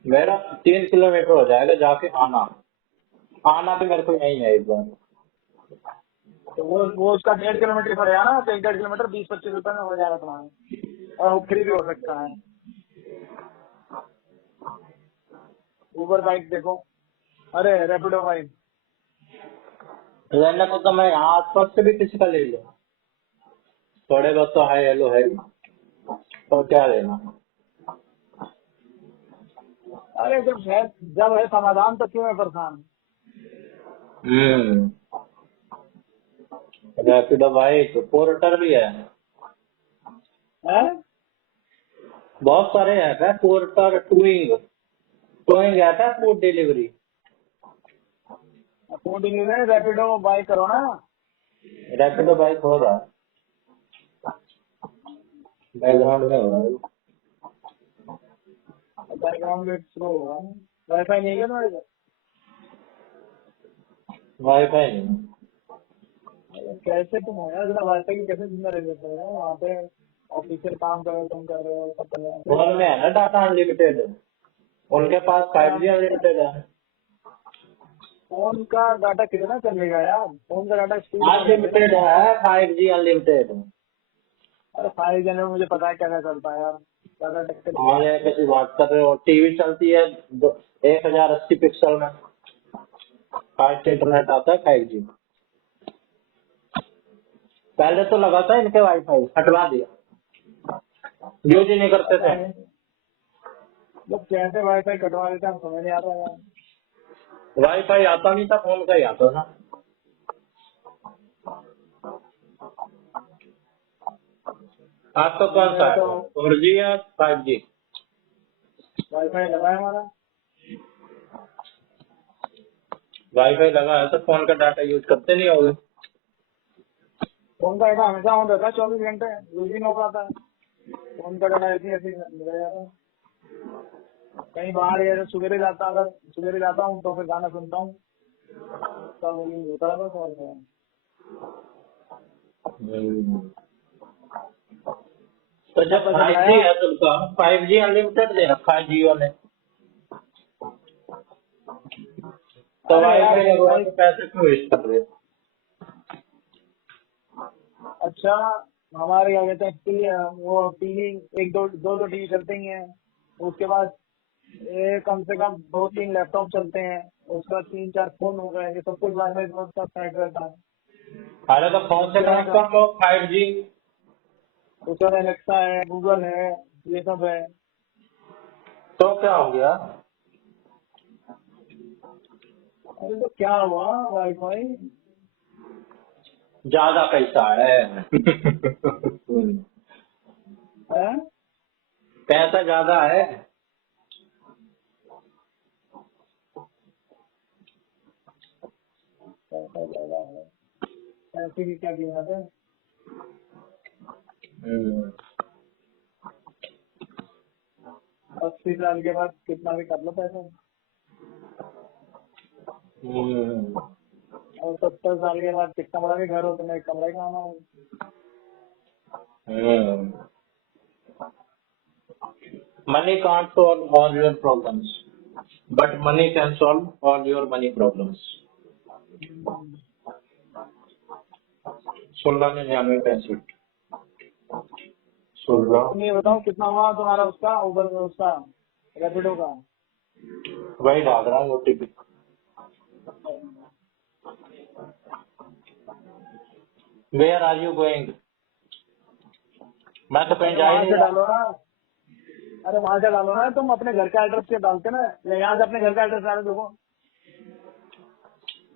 मेरा 3 किलोमीटर हो जाएगा जाके आना, आना भी मेरे को यही है एक बार। तो वो उसका 1.5 किलोमीटर पड़ेगा ना, तो 1.5 किलोमीटर 20-25 रुपए में हो जाएगा तुम्हारा, और फ्री भी हो सकता है। ऊबर बाइक देखो, अरे रैपिडो बाइक रहने को तो मैं यहाँ आसपास से भी किसी का ले लूँ, थोड़े बहुत तो हाई हेलो है ही, तो क्या लेना। अरे जब है समाधान तो क्यों है परेशान। हम्म। रैपिडो भाई तो पोर्टर भी है, है बहुत सारे हैं क्या, पोर्टर, टूइंग, टूइंग आता है food delivery. Food delivery Rapido buy करो ना। रैपिडो बाइक हो रहा है, बैकग्राउंड में हो रहा है। बैकग्राउंड में स्लो होगा। वाईफाई नहीं है तुम्हारे घर? वाईफाई नहीं। अरे कैसे तुम हो यार, बिना वाईफाई की कैसे जिंदा रह सकते हो वहाँ पे। ऑफिशियल काम कर रहे हो, तुम कर रहे हो, सब कर रहे हो। फोन में है ना डाटा अनलिमिटेड, उनके पास 5G अनलिमिटेड है। फोन का डाटा कितना चलेगा यार, फोन का डाटा स्पीड कम होती है अनलिमिटेड ना। है, 5G अनलिमिटेड। अरे 5G में मुझे पता है क्या क्या चलता है यार, ज्यादा दिक्कत नहीं और है। ये कैसी बात कर रहे हो, टीवी चलती है 1080 पिक्सल में, फास्ट इंटरनेट आता है 5G। पहले तो लगा था इनके वाईफाई, हटवा दिया, यूज ही नहीं करते पता थे। नहीं जब कैसे वाईफाई कटवा देते हैं, समझ नहीं आता यार। वाईफाई आता नहीं था, फोन का ही आता था। आपका कौन सा मेरा तो है, 4G या 5G? वाईफाई लगा है हमारा। वाईफाई लगा है तो फोन का डाटा यूज करते नहीं होगे। फोन का डाटा हमेशा ऑन रहता है, 24 घंटे यूज ही नहीं हो पाता है। फोन का डाटा ऐसे ऐसे निकल जाता है। कहीं बाहर या तो सवेरे जाता, अगर सवेरे जाता हूँ तो फिर गाना सुनता हूँ, तब यूज होता है बस, और क्या है। तो कितना जब पैसा 5G दिखाया? है तुमका, 5G अनलिमिटेड दे रखा है जियो ने, तो अरे यार वाईफाई लगवा भाई, के पैसे क्यों वेस्ट कर रहे हो? अच्छा हमारे क्या कहते हैं वो टीवी, एक दो दो दो टीवी चलते ही हैं। उसके बाद कम से कम 2-3 लैपटॉप चलते हैं। उसके बाद 3-4 फोन हो गए, ये सब कुछ वाईफाई के साथ कनेक्ट रहता है। अरे तो फोन से उसके कनेक्ट बाद कर लो 5G। एलेक्सा है, गूगल है, ये सब है। तो क्या हो गया? अरे तो क्या हुआ, वाईफाई ज्यादा पैसा है। है। पैसा ज्यादा है। पैसा ज्यादा है, पैसे की क्या कीमत है। हम्म। 80 साल के बाद कितना भी कर लो पैसा, हम्म। और 70 साल के बाद कितना बड़ा भी घर हो, तुम्हें एक कमरा ही कमाना हो। Money can't solve all your problems, but money can solve all your money problems. 1699 16 तुम ये बताओ कितना हुआ तुम्हारा उसका उबर में, उसका रैपिडो का। वही डाल रहा हूँ OTP। Where are you going? मैं तो कहीं अरे जा ही वहां नहीं से रहा। डालो ना, अरे वहां से डालो ना, तुम अपने घर का एड्रेस के डालते ना, या यहाँ से अपने घर का एड्रेस डालो देखो।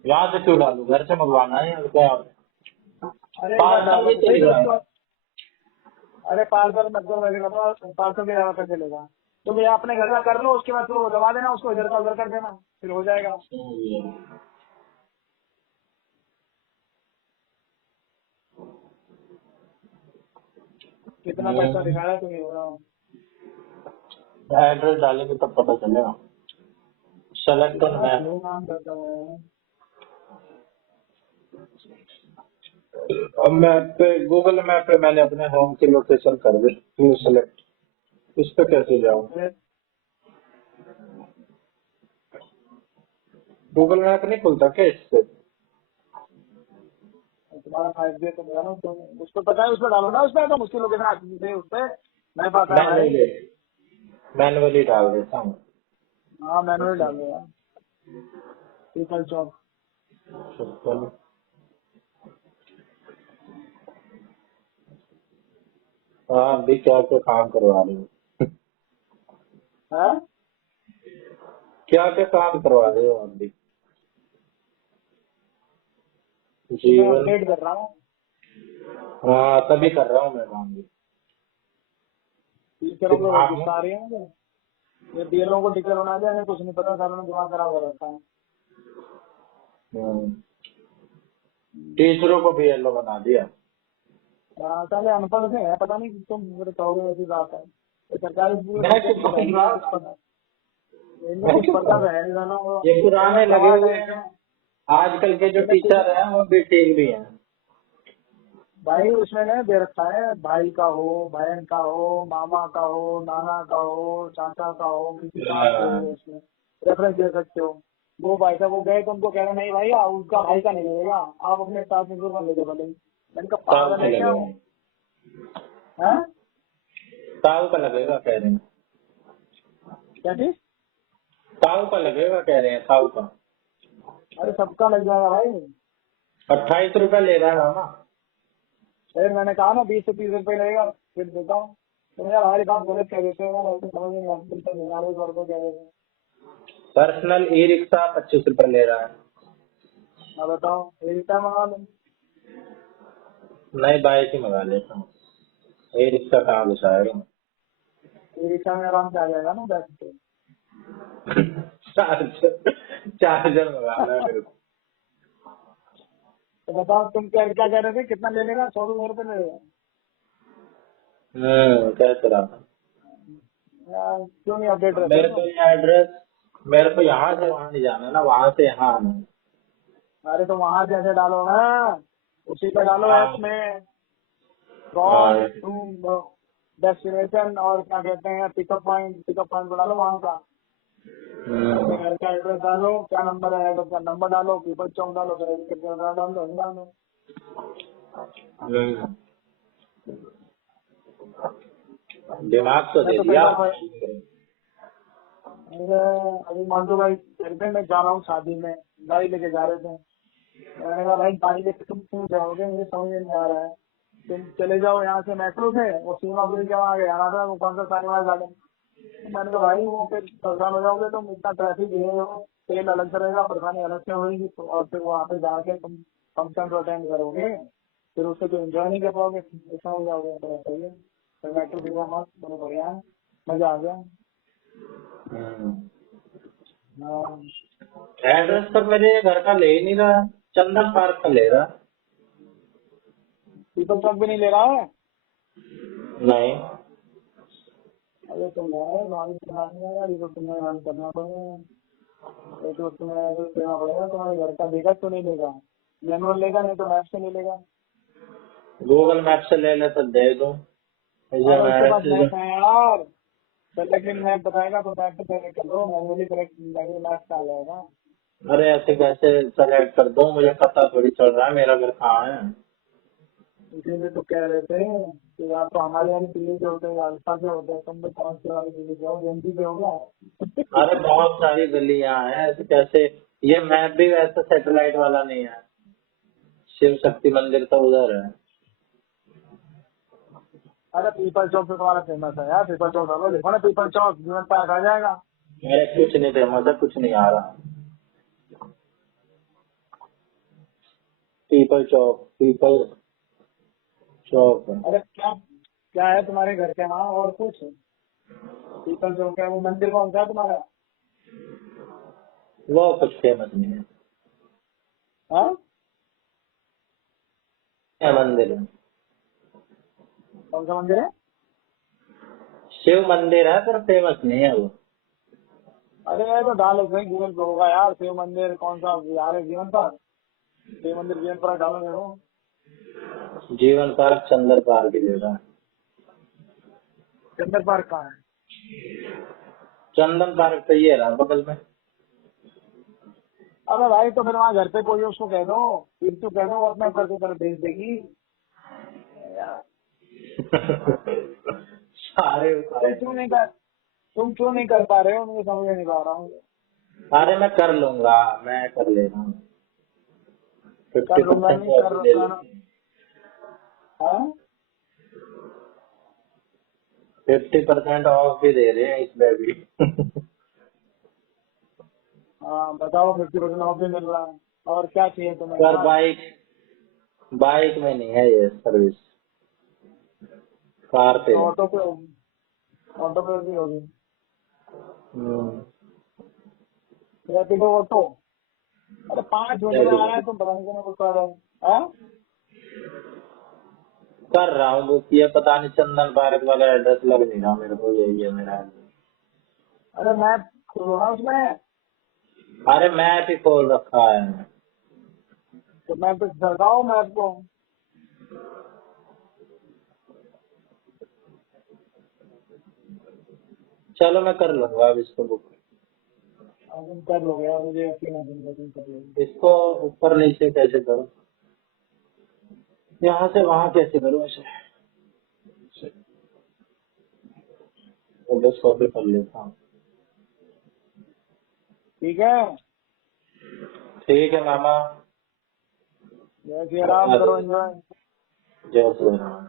यहाँ से क्यों डालू, घर से मंगवाना है या क्या? अरे एक बार पार्सल डालो भी तो सही, तो चलेगा। उसको। अरे पार्सल मत करो, वैसे बताओ पार्सल के ज्यादा पैसे लेगा। तुम ये अपने घर का कर लो, उसके बाद फिर वो दबा देना उसको, इधर का उधर कर देना, फिर हो जाएगा। कितना पैसा दिखा रहा है तुम ये बताओ। एड्रेस डालेंगे तब पता चलेगा। सेलेक्ट ऑन इतना मैप। स्लो काम करता है। अब मैप पे, गूगल मैप पे मैंने अपने होम की लोकेशन कर दी, फिर सेलेक्ट, इस पे कैसे जाऊँ? फिर गूगल मैप नहीं खुलता क्या इससे? तुम्हारा 5G तुम जानो, तुम उसको पता है, उसमें डालो ना, उसमें तुम उसकी लोकेशन उस पे नहीं पाता है भाई। मैनुअली, मैनुअली डाल देता हूँ। हाँ मैनुअली डालो यार, पीपल चौक। चलो। आप भी क्या क्या काम करवा रहे हो? है क्या क्या काम करवा रहे हो आप भी? तो मैं जीवन। अपडेट कर रहा हूँ। हाँ, तभी कर रहा हूँ मैं काम भी। टीचरों को दिमाग में। गुस्सा आ रही है मुझे। ये डीएलओ को टीचर बना दिया, इन्हें कुछ नहीं पता, सालों में दिमाग खराब हो रखा है। हम्म, टीचरों को भी येलो बना दिया। साले अनपढ़ से है, पता नहीं तुम मेरे कहोगे ऐसी बात है। ये सरकारी स्कूल मैं में क्यों टीचर तो है नहीं, कहूँगा? इनको कुछ पता, इनको मैं कुछ क्यों पता तो कहूँगा? है नहीं जाना वो। ये पुराने लगे गवार हुए टाइप हैं। है। आजकल के जो इन्हें कुछ टीचर हैं वो भी ठीक भी हैं। भाई उसमें ने दे रखा है, भाई का हो, बहन का हो, मामा का हो, नाना का हो, चाचा का हो, किसी का भी हो, हाँ, उसमें रेफरेंस दे सकते हो। वो भाई साहब वो गए तो उनको कह रहे नहीं भाई उसका भाई का नहीं लगेगा, आप अपने साथ में जुर्मा ले दो भले ही। मैंने कहा ताऊ पागल का है क्या लगेगा। वो? है ताऊ का लगेगा कह रहे हैं। क्या चीज? ताऊ का लगेगा कह रहे हैं, ताऊ का। अरे सबका लग जाएगा भाई। 28 रुपए ले रहा है ना। फिर मैंने कहा ना 20 से 30 रुपए लगेगा, फिर देता हूँ। तो यार हमारी बात गलत कह देते हो, ऐसे समझ नहीं आता, तुम तो 99 कह देते हो। पर्सनल ई रिक्शा 25 रुपए ले रहा है। मैं बताओ एक टाइम मंगा लो। नई बाइक ही मंगा लेता हूँ। ई रिक्शा कहाँ घुसाएगा? ये रिक्शा में आराम से आ जाएगा ना बैठ के। चार्जर, चार्जर मंगाना है मेरे को। तो बताओ तुम क्या क्या कह रहे थे, कितना ले लेगा? 100-200 रुपए ले लेगा कैसे रहा? यार, क्यों नहीं अपडेट रहते मेरे हो को तुम? ये एड्रेस, मेरे को यहाँ से वहाँ नहीं जाना ना, वहाँ से यहाँ आना है। अरे तो वहां जैसे डालो ना, उसी पे डालो हाँ। ऐप में, हाँ। फ्रॉम टू डेस्टिनेशन और क्या कहते हैं पिकअप पॉइंट डालो वहां का। अपने हम्म, घर का एड्रेस डालो, क्या नंबर है एड्रेस का नंबर डालो, पीपल चौक डालो, फिर कितने डाल दो डालो। हम्म। दिमाग तो मैं दे तो कई दिया। बार मेरे अभी मानसू भाई कहते हैं मैं जा रहा हूँ शादी में, गाड़ी लेके जा रहे थे। मैंने कहा भाई गाड़ी लेके तुम क्यों जाओगे, मुझे समझ में नहीं आ रहा है। तुम चले जाओ यहाँ से मेट्रो से, वो सीमापुरी के वहाँ आना था, वो कौन सा शालीमार गार्डन। तो मैंने कहा भाई वो फिर परेशान हो जाओगे तुम, इतना ट्रैफिक है, वो तेल अलग से रहेगा, परेशानी अलग से होगी, तो और फिर वहाँ पे जाके तुम फंक्शन अटेंड करोगे, फिर उससे तो एंजॉय नहीं कर पाओगे, ऐसा हो जाओगे। तो सही है, फिर मेट्रो की मस्त बहुत बढ़िया है, मजा आ गया। हम्म। हाँ, एड्रेस पर मेरे घर का ले ही नहीं रहा, चंदन पार्क का ले रहा। पीपल चौक भी नहीं ले रहा है। नहीं। अरे तुम यार गाड़ी चलाने का यार, ये तो तुम्हें रन करना पड़ेगा, ये तो तुम्हें ऐसे देना पड़ेगा, तुम्हारे घर का देगा तो नहीं लेगा, मैनुअल लेगा नहीं तो मैप से नहीं लेगा। गूगल मैप से ले ले तो दे दूं। अरे उसके जोमेटो पास से मैप है यार, तो लेकिन मैप बताएगा तो मैप से पहले कर दो, मैनुअली करेक्ट मैप से आ जाएगा। अरे ऐसे कैसे सेलेक्ट कर दूं, मुझे पता थोड़ी चल रहा है मेरा घर कहाँ है। इसीलिए तो कह रहे थे कि आप तो हमारे वाली पीढ़ी के होते हैं, अल्फा के होते हैं, तुम तो कौन सी वाली पीढ़ी के हो, जेनजी के हो गया। अरे बहुत सारी गलियां हैं, ऐसे कैसे? ये मैप भी वैसे सैटेलाइट वाला नहीं है। शिव शक्ति मंदिर तो उधर है। अरे पीपल चौक तो तुम्हारा फेमस है यार, पीपल चौक डालो, लिखो ना पीपल चौक, जीवन पार्क आ जाएगा। मेरे कुछ नहीं थे, मुझे कुछ नहीं आ रहा। पीपल चौक, पीपल चौक। अरे क्या क्या है तुम्हारे घर के वहाँ और कुछ? पीपल चौक है, वो मंदिर कौन सा है तुम्हारा? वो कुछ फेमस नहीं है। हाँ, क्या मंदिर है? कौन सा मंदिर है? शिव मंदिर है पर फेमस नहीं है वो। अरे ये तो डालो कहीं गूगल पे होगा यार, शिव मंदिर कौन सा बिहार है, जीवन पार्क, शिव मंदिर जीवन पार्क डालो देखो। जीवन पार्क चंदन पार्क ही दे रहा है। चंदर पार्क कहाँ है? चंदन पार्क तो ये रहा बगल में। अरे भाई तो फिर वहाँ घर पे कोई है, उसको कह दो, फिर तो कह दो वो अपना करके तरफ भेज देगी यार। सारे तुम उतारे। क्यों नहीं कर तुम क्यों नहीं कर पा रहे हो, मुझे समझ में नहीं आ रहा हूँ। अरे मैं कर लूंगा, मैं कर ले रहा हूँ। कर 50% लूंगा नहीं तो कर अभी ले कर लेते हैं। हाँ? 50% ऑफ भी दे रहे हैं इसमें भी। हाँ बताओ, 50% ऑफ भी मिल रहा है। और क्या चाहिए तुम्हें पर यार? बाइक बाइक में नहीं है ये सर्विस, कार पे तो है। ऑटो पे होगी, ऑटो पे भी होगी। हम्म, रैपिडो ऑटो। अरे 5 मिनट में आ रहा है, तुम पता नहीं क्या कुछ कर रहे हो। हाँ? कर रहा हूँ बुक, ये पता नहीं चंदन पार्क वाला एड्रेस लग नहीं रहा मेरे को, यही है मेरा। अरे मैं खोल रहा हूँ उसमें, अरे मैप ही खोल रखा है। तो मैं तो चलता मैं आपको। चलो मैं कर लूंगा अब इसको बुक। तुम कर लोगे यार, मुझे यकीन है तुम कर लोगे। इसको ऊपर नीचे कैसे करूँ, यहाँ से वहाँ कैसे करूँ ऐसे। बस कॉपी कर लेता हूँ। ठीक है, ठीक है मामा, जैसे आराम बता दो करो, एंजॉय। जय श्री राम।